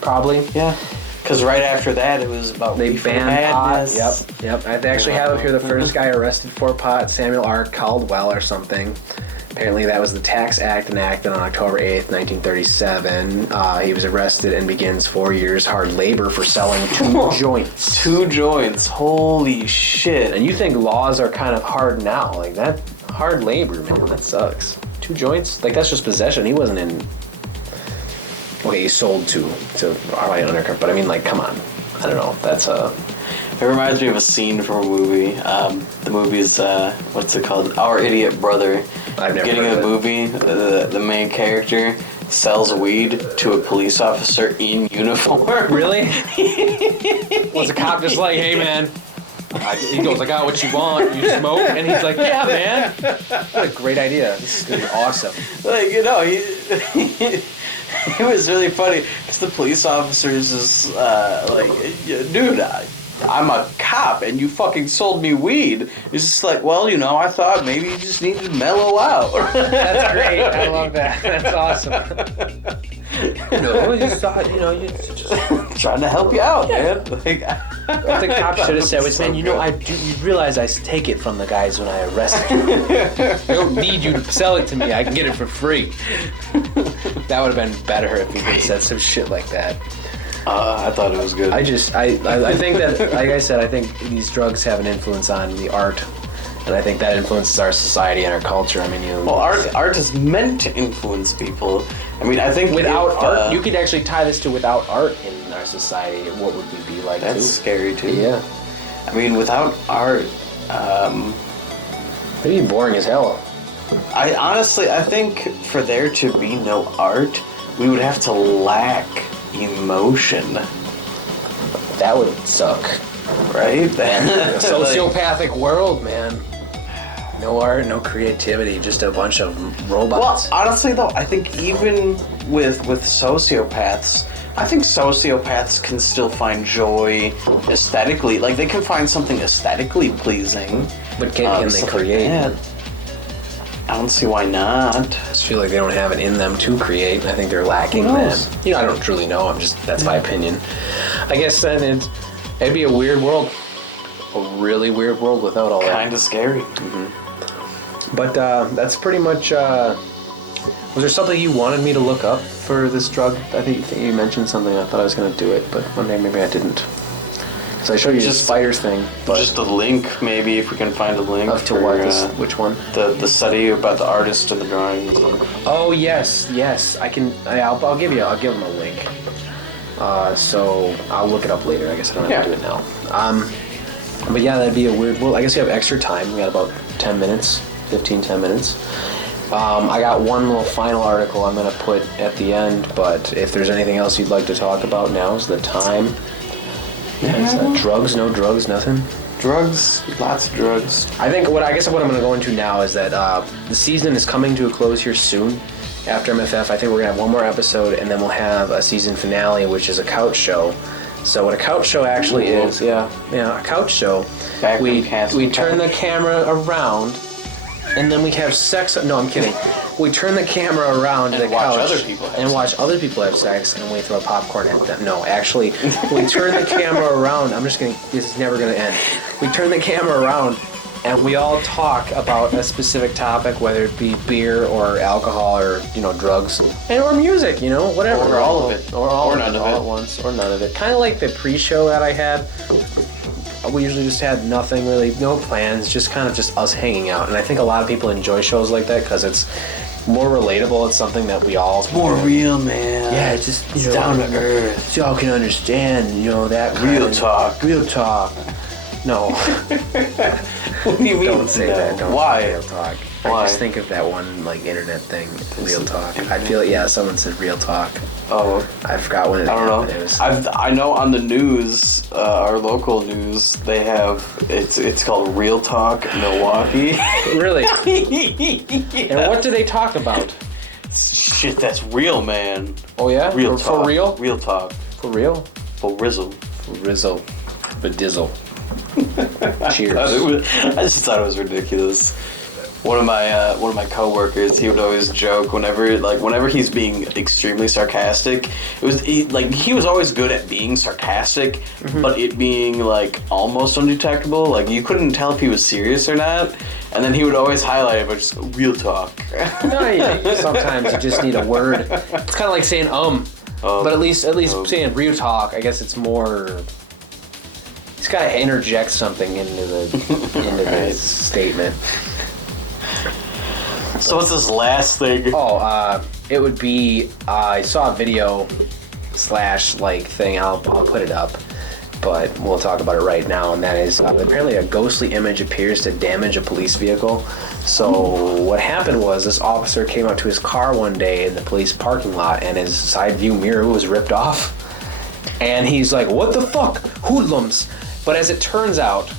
probably. Yeah. Because right after that, it was about They reefer banned pot. madness. Yep. I actually have it here. The first guy arrested for pot, Samuel R. Caldwell or something. Apparently, that was the Tax Act enacted on October 8th, 1937. He was arrested and begins 4 years hard labor for selling 2 joints. 2 joints. Holy shit. And you think laws are kind of hard now. Like, that hard labor, man, that sucks. 2 joints? Like, that's just possession. He wasn't in... Okay, he sold to probably an undercover, but I mean, like, come on. I don't know. That's It reminds me of a scene from a movie. The movie's, what's it called? Our Idiot Brother. I've never Beginning heard of the of movie, the main character sells weed to a police officer in uniform. Really? Was the cop just like, hey, man? He goes, I got what you want. You smoke? And he's like, yeah, man. What a great idea. This is going to be awesome. Like, you know, it was really funny because the police officer is just like, dude, I'm a cop and you fucking sold me weed. It's just like, well, you know, I thought maybe you just needed to mellow out. That's great. I love that. That's awesome. No, you just thought, you know, you just... Trying to help you out, man. Like, What the cop should have said was, man, you know, you realize I take it from the guys when I arrest you. I don't need you to sell it to me. I can get it for free. That would have been better if he had said some shit like that. I thought it was good. I think that, like I said, I think these drugs have an influence on the art, and I think that influences our society and our culture. I mean, you know, Well, art is meant to influence people. I mean, I think without if, art, you could actually tie this to without art in our society. What would we be like? That's too? scary too. Yeah, I mean, without art, it'd be boring as hell. I think for there to be no art, we would have to lack emotion, That would suck. right? A sociopathic world, man. No art, no creativity, just a bunch of Well, robots. honestly though, I think even with sociopaths, I think sociopaths can still find joy aesthetically. Like, they can find something aesthetically pleasing. But can they stuff like create? that. I don't see why not. I just feel like they don't have it in them to create. I think they're lacking Who knows? that. You know, I don't truly know. That's my opinion. I guess then it'd be a weird world. A really weird world without all that. Kind of scary. But that's pretty much. Was there something you wanted me to look up for this drug? I think you mentioned something. I thought I was going to do it, but one day maybe I didn't. So I showed you the Just- spiders thing, but Just a link, maybe, if we can find a link. up to for, what? Which one? the study about the artist and the drawings. Oh yes. I can. I'll give him a link. So I'll look it up later. I guess I don't have to do it now. But yeah, that'd be a weird. Well, I guess we have extra time. We got about 10 minutes, 10 minutes. I got one little final article I'm going to put at the end, but if there's anything else you'd like to talk about, now's the time. Yeah. Drugs, no drugs, nothing. Drugs, lots of drugs. I guess what I'm going to go into now is that the season is coming to a close here soon. After MFF, I think we're going to have one more episode, and then we'll have a season finale, which is a couch show. So what a couch show actually is, a couch show. We turn the camera around, and then we have sex. No, I'm kidding. We turn the camera around and the watch couch other people have and watch other people have sex, and we throw popcorn at them. No, actually, we turn the camera around. This is never gonna end. We turn the camera around, and we all talk about a specific topic, whether it be beer or alcohol or drugs or music, whatever. Or all of it, or none of it at once, or none of it. Kind of like the pre-show that I had. We usually just had nothing really, no plans, just kind of just us hanging out. And I think a lot of people enjoy shows like that because it's more relatable. It's something that we all... It's more real, man. Yeah, it's just... It's down to earth. So y'all can understand, that kind Real talk. Real talk. No. What do you mean? Don't say that. Don't Why? say real talk. Why? I just think of that one, internet thing, real talk. I feel someone said real talk. Oh. I forgot when it I don't know. It was. I know on the news, our local news, they have, it's called Real Talk Milwaukee. Really? Yeah. And what do they talk about? Shit, that's real, man. Oh yeah? Real for, talk. For real? Real talk. For real? For Rizzle. For Rizzle. Bedizzle. Cheers. I just thought it was ridiculous. One of my coworkers, he would always joke whenever he's being extremely sarcastic. He was always good at being sarcastic, but it being almost undetectable. You couldn't tell if he was serious or not. And then he would always highlight it, but just go, real talk. No, sometimes you just need a word. It's kind of like saying but at least saying real talk. I guess it's more. He's got to interject something into the statement. So what's this last thing? It would be I saw a video / thing. I'll put it up, but we'll talk about it right now. And that is apparently a ghostly image appears to damage a police vehicle. So what happened was this officer came up to his car one day in the police parking lot, and his side view mirror was ripped off. And he's like, "What the fuck, hoodlums!" But as it turns out,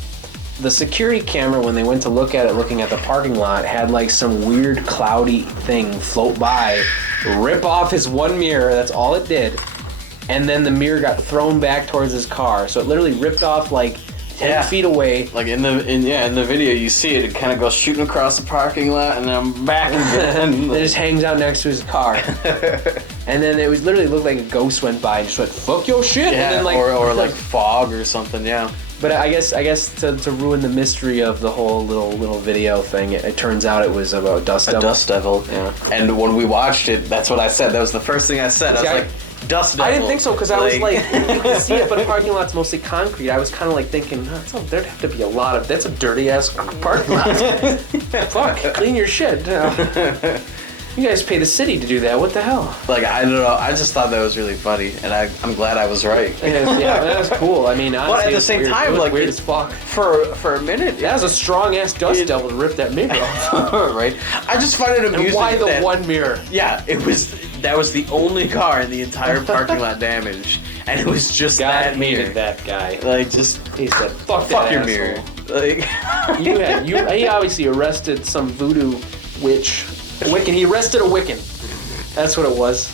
the security camera, when they went to look at it, looking at the parking lot, had some weird cloudy thing float by, rip off his one mirror. That's all it did. And then the mirror got thrown back towards his car. So it literally ripped off 10 feet away. In the video, you see it. It kind of goes shooting across the parking lot, and then I'm back again. It just hangs out next to his car. And then it was literally looked like a ghost went by and just went, "Fuck your shit." Yeah, and then or fog or something. Yeah. But I guess to ruin the mystery of the whole little video thing, it turns out it was about dust devil. A dust devil. Yeah. And when we watched it, that's what I said. That was the first thing I said. I was like, dust devil. I didn't think so because I was you can see it, but the parking lot's mostly concrete. I was kind of thinking, there'd have to be a lot of. That's a dirty ass parking lot. Fuck, clean your shit. You guys pay the city to do that. What the hell? I don't know. I just thought that was really funny, and I'm glad I was right. Yeah, that was cool. I mean, honestly, but at the same time, weird as fuck. For a minute, that was a strong ass dust devil to rip that mirror off. Right? I just find it amusing. And why the one mirror? Yeah, that was the only car in the entire parking lot damaged, and it was just God that hated mirror. that guy. He said, fuck your asshole. mirror. He obviously arrested some voodoo witch. Wiccan. He arrested a Wiccan. That's what it was.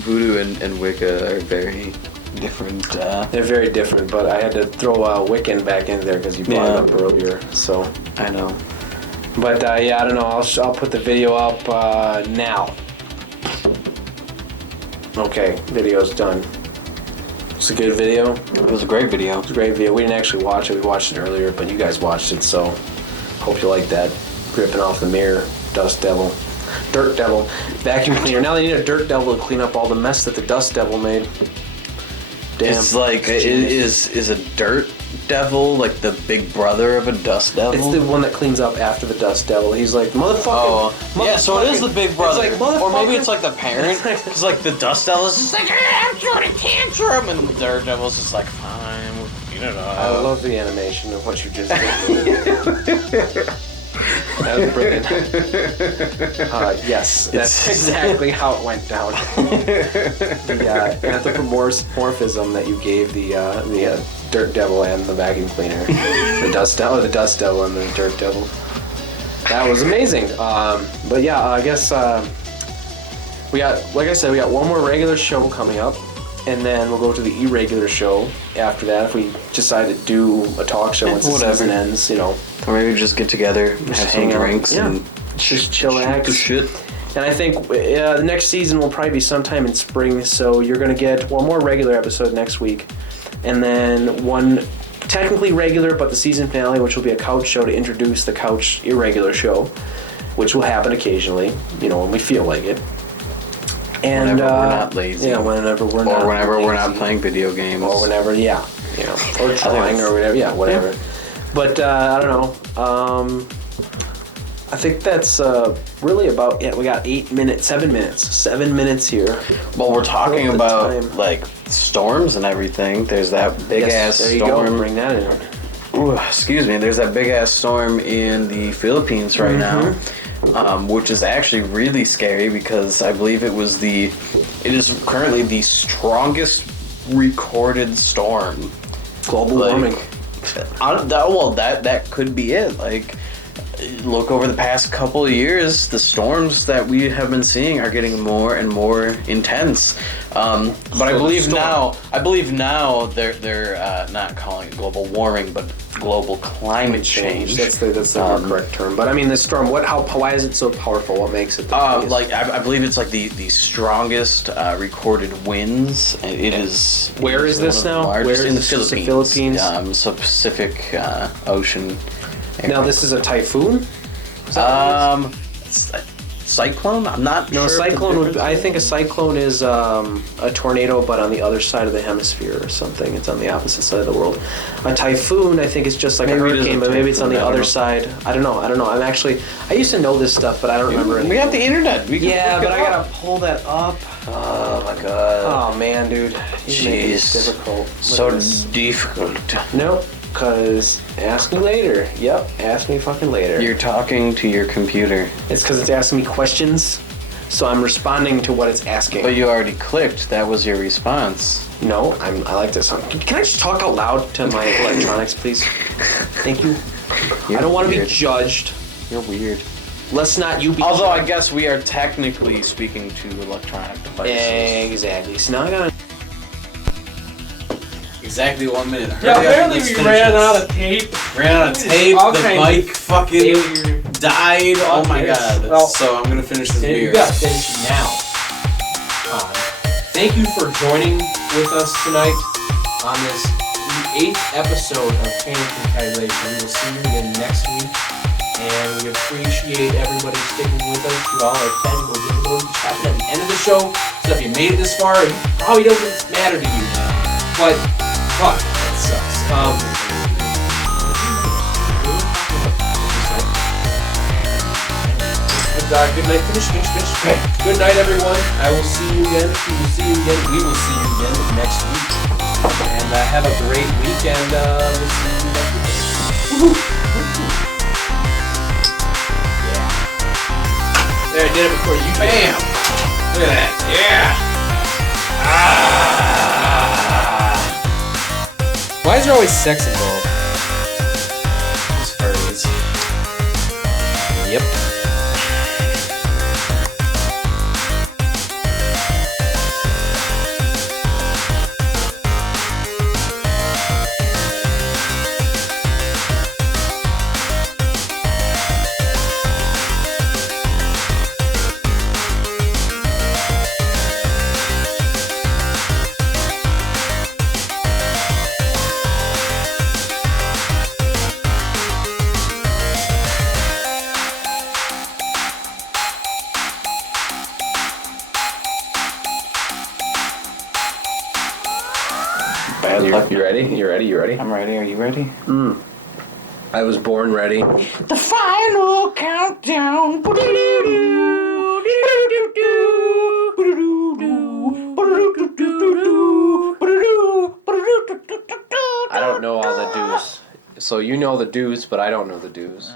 Voodoo and Wicca are very different. They're very different, but I had to throw Wiccan back in there because you brought it up earlier. So I know. But I don't know. I'll put the video up now. Okay, video's done. It's a good video. It was a great video. It's a great video. We didn't actually watch it. We watched it earlier, but you guys watched it, so hope you like that. Ripping off the mirror, dust devil. Dirt devil, vacuum cleaner. Now they need a dirt devil to clean up all the mess that the dust devil made. Damn. It's is a dirt Devil like the big brother of a Dust Devil? It's the one that cleans up after the Dust Devil. He's like, motherfucker. Yeah, so it is the big brother. It's like, or maybe motherfucker. it's like the parent. Because like the Dust Devil is just like, I'm throwing a tantrum, and the Daredevil's just like, fine, we'll clean it up. I love the animation of what you just did. That was brilliant. Yes, that's exactly how it went down. The anthropomorphism that you gave the Dirt Devil and the Vacuum Cleaner, the Dust Devil and the Dirt Devil. That was amazing. But yeah, I guess we got, like I said, we got one more regular show coming up, and then we'll go to the irregular show after that if we decide to do a talk show once the season ends, you know. Or maybe just get together, have some drinks, and just chillax. the shit. And I think the next season will probably be sometime in spring, so you're going to get one more regular episode next week, and then one technically regular, but the season finale, which will be a couch show to introduce the couch irregular show, which will happen occasionally, you know, when we feel like it. And whenever we're not lazy. Yeah, whenever we're not whenever we're not lazy. playing video games. Or whenever, yeah, you know, or drawing or whatever, yeah, whatever. Yeah. But I don't know. I think that's really about it. We got 7 minutes here. Well, we're talking Fill up the about time. like storms and everything. There's that big ass there you storm. go. Bring that in. Ooh, excuse me. There's that big ass storm in the Philippines right now, which is actually really scary because I believe it is currently the strongest recorded storm. Global warming. That could be it. Like, look over the past couple of years, the storms that we have been seeing are getting more and more intense. But I believe now they're not calling it global warming, but global climate change. That's the more correct term. But I mean, the storm. Why is it so powerful? What makes it? I believe it's like the strongest recorded winds. It is. Where is this now? Where is in the this? Philippines? Philippines? Pacific Ocean. Now this is a typhoon. Cyclone? I'm not sure. No, cyclone would. I think a cyclone is a tornado, but on the other side of the hemisphere or something. It's on the opposite side of the world. A typhoon, I think, is just like a hurricane, but maybe it's on the other side. I don't know. I used to know this stuff, but I don't remember. We have the internet. We can but I gotta pull that up. Oh my god. Oh man, dude. It's difficult. So difficult. Nope. Because ask me later. Yep, ask me fucking later. You're talking to your computer. It's because it's asking me questions, so I'm responding to what it's asking. But you already clicked. That was your response. No, I like this. Can I just talk out loud to my electronics, please? Thank you. I don't want to be judged. You're weird. Let's not you be Although judged. I guess we are technically speaking to electronic devices. Exactly. So now I gotta... Exactly 1 minute. Yeah, apparently we ran out of tape. Ran out of tape. All The kinds bike of fucking failure. died. Oh my god. Well, so I'm gonna finish this And beer. you gotta finish it now. Thank you for joining with us tonight on this 8th episode of Confabulation. We'll see you again next week. And we appreciate everybody sticking with us through all our technical difficulties, which happened at the end of the show. So if you made it this far, it probably doesn't matter to you. But, fuck, that sucks. Good night. Finish. Okay. Good night, everyone. I will see you again. We will see you again next week. And have a great week, and we'll see you next week. Woohoo! Yeah. There, I did it before you. Bam! Look at that. Yeah! Why is there always sex involved? It's furries. Yep. bad luck. You ready? You ready? You ready? I'm ready. Are you ready? I was born ready. The final countdown. I don't know all the do's. So you know the do's, but I don't know the do's.